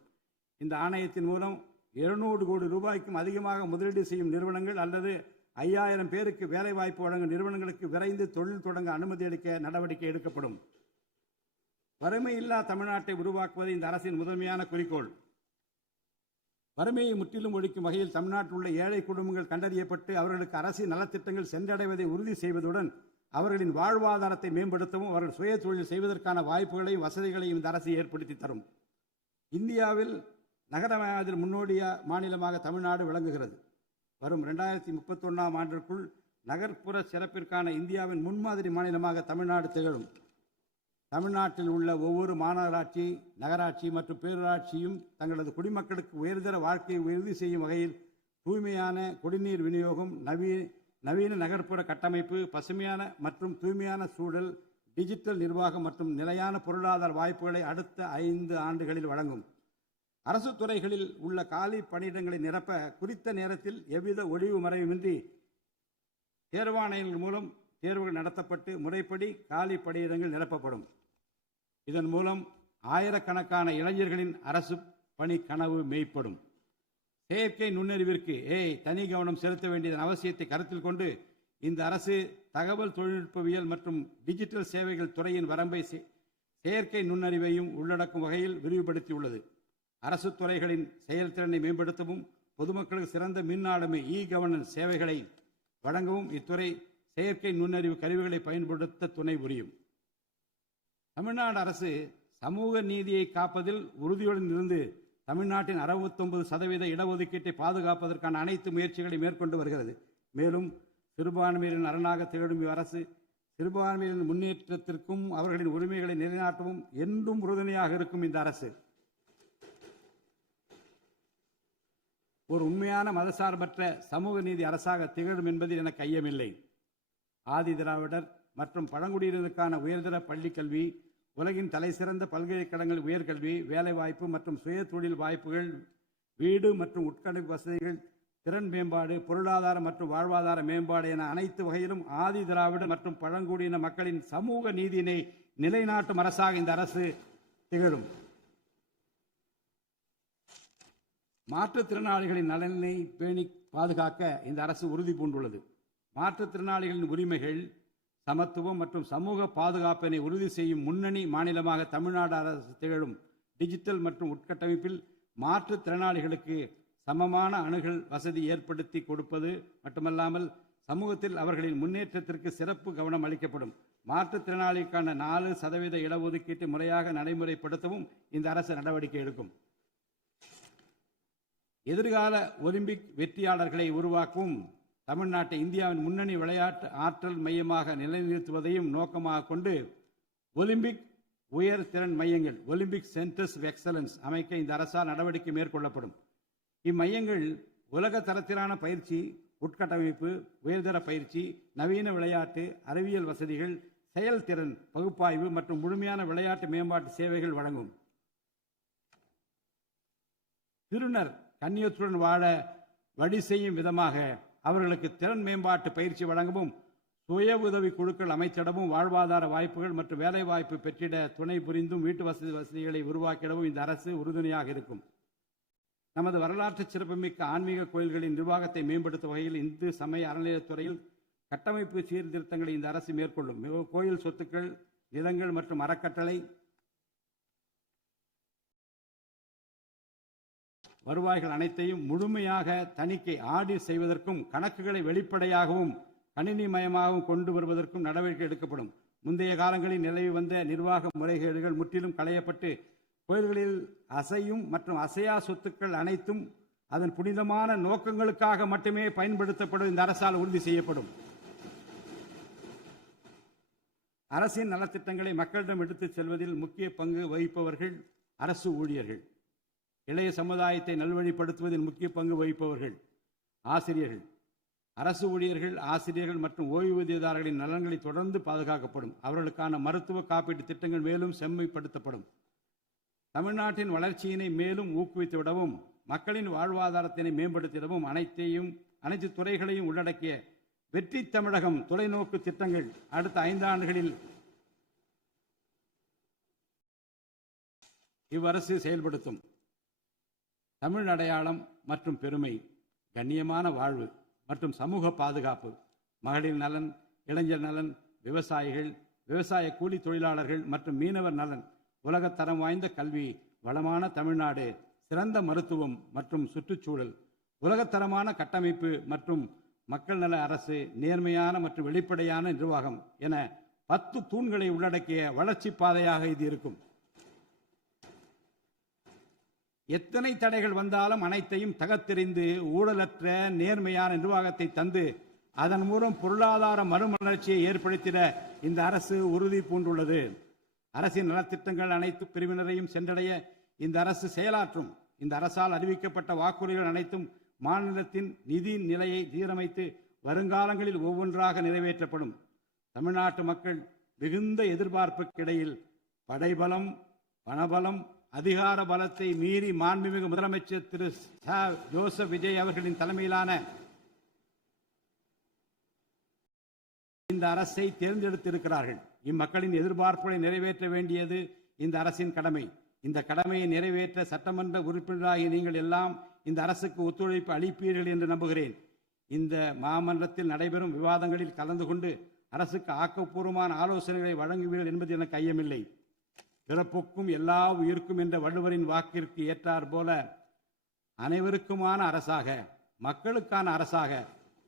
இந்த ஆணையத்தின் மூலம் 200 கோடி ரூபாய்க்கும் அதிகமாக முதலீடு செய்யும் நிறுவனங்கள் அல்லது 5000 பேருக்கு வேலைவாய்ப்பு வழங்கும் நிறுவனங்களுக்கு விரைந்து தொழில் தொடங்க அனுமதி அளிக்க நடவடிக்கை எடுக்கப்படும். வறுமையில்லா தமிழ்நாட்டை உருவாக்குவது இந்த அரசின் முதன்மையான குறிக்கோள். வறுமையை முற்றிலும் ஒழிக்கும் வகையில் தமிழ்நாட்டில் உள்ள ஏழை குடும்பங்கள் கண்டறியப்பட்டு அவர்களுக்கு அரசின் நலத்திட்டங்கள் சென்றடைவதை உறுதி செய்வதுடன் அவர்களின் வாழ்வாதாரத்தை மேம்படுத்தவும் அவர்கள் சுய தொழில் செய்வதற்கான வாய்ப்புகளையும் வசதிகளையும் இந்த அரசு ஏற்படுத்தி தரும். இந்தியாவில் நகரமயமாதல் முன்னோடிய மாநிலமாக தமிழ்நாடு விளங்குகிறது. வரும் 2031 ஆண்டிற்குள் நகர்ப்புற சிறப்பிற்கான இந்தியாவின் முன்மாதிரி மாநிலமாக தமிழ்நாடு திகழும். தமிழ்நாட்டில் உள்ள ஒவ்வொரு மாநகராட்சி, நகராட்சி மற்றும் பேரூராட்சியும் தங்களது குடிமக்களுக்கு உயர்தர வாழ்க்கையை உறுதி செய்யும் வகையில் தூய்மையான குடிநீர் விநியோகம், நவீன நகர்ப்புற கட்டமைப்பு, பசுமையான மற்றும் தூய்மையான சூழல், டிஜிட்டல் நிர்வாகம் மற்றும் நிலையான பொருளாதார வாய்ப்புகளை அடுத்த 5 ஆண்டுகளில் வழங்கும். அரசு துறைகளில் உள்ள காலி பணியிடங்களை நிரப்ப குறித்த நேரத்தில் எவ்வித ஒளிவு மறைவுமின்றி தேர்வாணையங்கள் மூலம் தேர்வுகள் நடத்தப்பட்டு முறைப்படி காலி பணியிடங்கள் நிரப்பப்படும். இதன் மூலம் ஆயிரக்கணக்கான இளைஞர்களின் அரசு பணி கனவு மெய்ப்படும். செயற்கை நுண்ணறிவிற்கு தனி கவனம் செலுத்த வேண்டியதன் அவசியத்தை கருத்தில் கொண்டு இந்த அரசு தகவல் தொழில்நுட்பவியல் மற்றும் டிஜிட்டல் சேவைகள் துறையின் வரம்பை செயற்கை நுண்ணறிவையும் உள்ளடக்கும் வகையில் விரிவுபடுத்தியுள்ளது. அரசு துறைகளின் செயல்திறனை மேம்படுத்தவும் பொதுமக்களுக்கு சிறந்த மின் ஆளுமை கவர்னன்ஸ் சேவைகளை வழங்கவும் இத்துறை செயற்கை நுண்ணறிவு கருவிகளை பயன்படுத்த துணை புரியும். தமிழ்நாடு அரசு சமூக நீதியை காப்பதில் உறுதியுடன் இருந்து தமிழ்நாட்டின் 69% இடஒதுக்கீட்டை பாதுகாப்பதற்கான அனைத்து முயற்சிகளை மேற்கொண்டு வருகிறது. மேலும் சிறுபான்மையினரின் அரணாக திகழும் அரசு சிறுபான்மையினரின் முன்னேற்றத்திற்கும் அவர்களின் உரிமைகளை நிலைநாட்டவும் என்றும் உறுதுணையாக இருக்கும் இந்த அரசு ஒரு உண்மையான மதசார்பற்ற சமூக நீதி அரசாக திகழும் என்பதில் எனக்கு ஐயமில்லை. ஆதி திராவிடர் மற்றும் பழங்குடியினருக்கான உயர்தர பள்ளி கல்வி, உலகின் தலைசிறந்த பல்கலைக்கழகங்கள் உயர்கல்வி, வேலைவாய்ப்பு மற்றும் சுய தொழில் வாய்ப்புகள், வீடு மற்றும் உட்கட்டமைப்பு வசதிகள், திறன் மேம்பாடு, பொருளாதார மற்றும் வாழ்வாதார மேம்பாடு என அனைத்து வகையிலும் ஆதி திராவிடர் மற்றும் பழங்குடியின மக்களின் சமூக நீதியினை நிலைநாட்டும் அரசாக இந்த அரசு திகழும். மாற்றுத்திறனாளிகளின் நலனை பேணி பாதுகாக்க இந்த அரசு உறுதி பூண்டுள்ளது. மாற்றுத்திறனாளிகளின் உரிமைகள், சமத்துவம் மற்றும் சமூக பாதுகாப்பினை உறுதி செய்யும் முன்னணி மாநிலமாக தமிழ்நாடு அரசு திகழும். டிஜிட்டல் மற்றும் உட்கட்டமைப்பில் மாற்றுத்திறனாளிகளுக்கு சமமான அணுகல் வசதி ஏற்படுத்தி கொடுப்பது மட்டுமல்லாமல் சமூகத்தில் அவர்களின் முன்னேற்றத்திற்கு சிறப்பு கவனம் அளிக்கப்படும். மாற்றுத்திறனாளிக்கான 4% இடஒதுக்கீட்டை முறையாக நடைமுறைப்படுத்தவும் இந்த அரசு நடவடிக்கை எடுக்கும். எதிர்கால ஒலிம்பிக் வெற்றியாளர்களை உருவாக்கவும் தமிழ்நாட்டை இந்தியாவின் முன்னணி விளையாட்டு ஆற்றல் மையமாக நிலைநிறுத்துவதையும் நோக்கமாக கொண்டு ஒலிம்பிக் உயர் திறன் மையங்கள் ஒலிம்பிக் சென்டர்ஸ் ஆஃப் எக்ஸலன்ஸ் அமைக்க இந்த அரசால் நடவடிக்கை மேற்கொள்ளப்படும். இம்மையங்கள் உலக தரத்திலான பயிற்சி, உட்கட்டமைப்பு, உயர்தர பயிற்சி, நவீன விளையாட்டு, அறிவியல் வசதிகள், செயல்திறன் பகுப்பாய்வு மற்றும் முழுமையான விளையாட்டு மேம்பாட்டு சேவைகள் வழங்கும். திருநர் கண்ணியத்துடன் வாழ வழி செய்யும் விதமாக அவர்களுக்கு திறன் மேம்பாட்டு பயிற்சி வழங்கவும், சுய உதவி குழுக்கள் அமைத்திடவும், வாழ்வாதார வாய்ப்புகள் மற்றும் வேலை வாய்ப்பு பெற்றிட துணை புரிந்தும் வீட்டு வசதிகளை உருவாக்கிடவும் இந்த அரசு உறுதுணையாக இருக்கும். நமது வரலாற்று சிறப்புமிக்க ஆன்மீக கோயில்களின் நிர்வாகத்தை மேம்படுத்தும் வகையில் இந்து சமய அறநிலையத்துறையில் கட்டமைப்பு சீர்திருத்தங்களை இந்த அரசு மேற்கொள்ளும். கோயில் சொத்துக்கள், நிலங்கள் மற்றும் அறக்கட்டளை வருவாய்கள் அனைத்தையும் முழுமையாக தணிக்கை ஆடிட் செய்வதற்கும் கணக்குகளை வெளிப்படையாகவும் கணினிமயமாகவும் கொண்டு வருவதற்கும் நடவடிக்கை எடுக்கப்படும். முந்தைய காலங்களில் நிலவி வந்த நிர்வாக முறைகேடுகள் முற்றிலும் களையப்பட்டு கோயில்களில் அசையும் மற்றும் அசையா சொத்துக்கள் அனைத்தும் அதன் புனிதமான நோக்கங்களுக்காக மட்டுமே பயன்படுத்தப்படும் இந்த அரசால் உறுதி செய்யப்படும். அரசின் நலத்திட்டங்களை மக்களிடம் எடுத்துச் செல்வதில் முக்கிய பங்கு வகிப்பவர்கள் அரசு ஊழியர்கள். இளைய சமுதாயத்தை நல்வழிப்படுத்துவதில் முக்கிய பங்கு வகிப்பவர்கள் ஆசிரியர்கள். அரசு ஊழியர்கள், ஆசிரியர்கள் மற்றும் ஓய்வூதியதாரர்களின் நலன்களை தொடர்ந்து பாதுகாக்கப்படும். அவர்களுக்கான மருத்துவ காப்பீட்டு திட்டங்கள் மேலும் செம்மைப்படுத்தப்படும். தமிழ்நாட்டின் வளர்ச்சியினை மேலும் ஊக்குவித்துவிடவும், மக்களின் வாழ்வாதாரத்தினை மேம்படுத்திடவும் அனைத்து துறைகளையும் உள்ளடக்கிய வெற்றி தமிழகம் தொலைநோக்கு திட்டங்கள் அடுத்த 5 ஆண்டுகளில் இவ்வரசு செயல்படுத்தும். தமிழ் அடையாளம் மற்றும் பெருமை, கண்ணியமான வாழ்வு மற்றும் சமூக பாதுகாப்பு, மகளிர் நலன், இளைஞர் நலன், விவசாயிகள், விவசாய கூலி தொழிலாளர்கள் மற்றும் மீனவர் நலன், உலகத்தரம் வாய்ந்த கல்வி, வளமான தமிழ்நாடு, சிறந்த மருத்துவம் மற்றும் சுற்றுச்சூழல், உலகத்தரமான கட்டமைப்பு மற்றும் மக்கள் நல அரசு, நேர்மையான மற்றும் வெளிப்படையான நிர்வாகம் என 10 தூண்களை உள்ளடக்கிய வளர்ச்சி பாதையாக இது இருக்கும். எத்தனை தடைகள் வந்தாலும் அனைத்தையும் தகர்த்தெறிந்து ஊழலற்ற நேர்மையான நிர்வாகத்தை தந்து அதன் மூலம் பொருளாதார மறுமலர்ச்சியை ஏற்படுத்திட இந்த அரசு உறுதி பூண்டுள்ளது. அரசின் நலத்திட்டங்கள் அனைத்து பிரிவினரையும் சென்றடைய இந்த அரசு செயலாற்றும். இந்த அரசால் அறிவிக்கப்பட்ட வாக்குறுதிகள் அனைத்தும் மாநிலத்தின் நிதி நிலையை சீரமைத்து வருங்காலங்களில் ஒவ்வொன்றாக நிறைவேற்றப்படும். தமிழ்நாட்டு மக்கள் மிகுந்த எதிர்பார்ப்புக்கிடையில் படைபலம், பணபலம், அதிகார பலத்தை மீறி மாண்புமிகு முதலமைச்சர் திரு ஜோசப் விஜய் அவர்களின் தலைமையிலான இந்த அரசை தேர்ந்தெடுத்திருக்கிறார்கள். இம்மக்களின் எதிர்பார்ப்புகளை நிறைவேற்ற வேண்டியது இந்த அரசின் கடமை. இந்த கடமையை நிறைவேற்ற சட்டமன்ற உறுப்பினராகிய நீங்கள் எல்லாம் இந்த அரசுக்கு ஒத்துழைப்பு அளிப்பீர்கள் என்று நம்புகிறேன். இந்த மாமன்றத்தில் நடைபெறும் விவாதங்களில் கலந்து கொண்டு அரசுக்கு ஆக்கப்பூர்வமான ஆலோசனைகளை வழங்குவீர்கள் என்பது எனக்கு ஐயமில்லை. பிறப்புக்கும் எல்லா உயிர்க்கும் என்ற வள்ளுவரின் வாக்கிற்கு ஏற்றார் போல அனைவருக்குமான அரசாக, மக்களுக்கான அரசாக,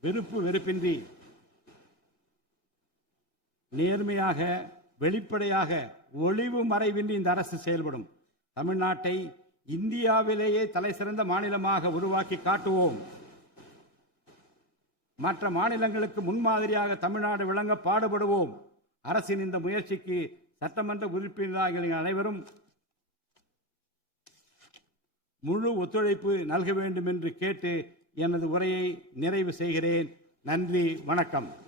வெறுப்பு வெறுப்பின்றி நேர்மையாக, வெளிப்படையாக, ஒளிவு மறைவின்றி இந்த அரசு செயல்படும். தமிழ்நாட்டை இந்தியாவிலேயே தலைசிறந்த மாநிலமாக உருவாக்கி காட்டுவோம். மற்ற மாநிலங்களுக்கு முன்மாதிரியாக தமிழ்நாடு விளங்க பாடுபடுவோம். அரசின் இந்த முயற்சிக்கு சட்டமன்ற உறுப்பினர்கள் அனைவரும் முழு ஒத்துழைப்பு நல்க வேண்டும் என்று கேட்டு எனது உரையை நிறைவு செய்கிறேன். நன்றி, வணக்கம்.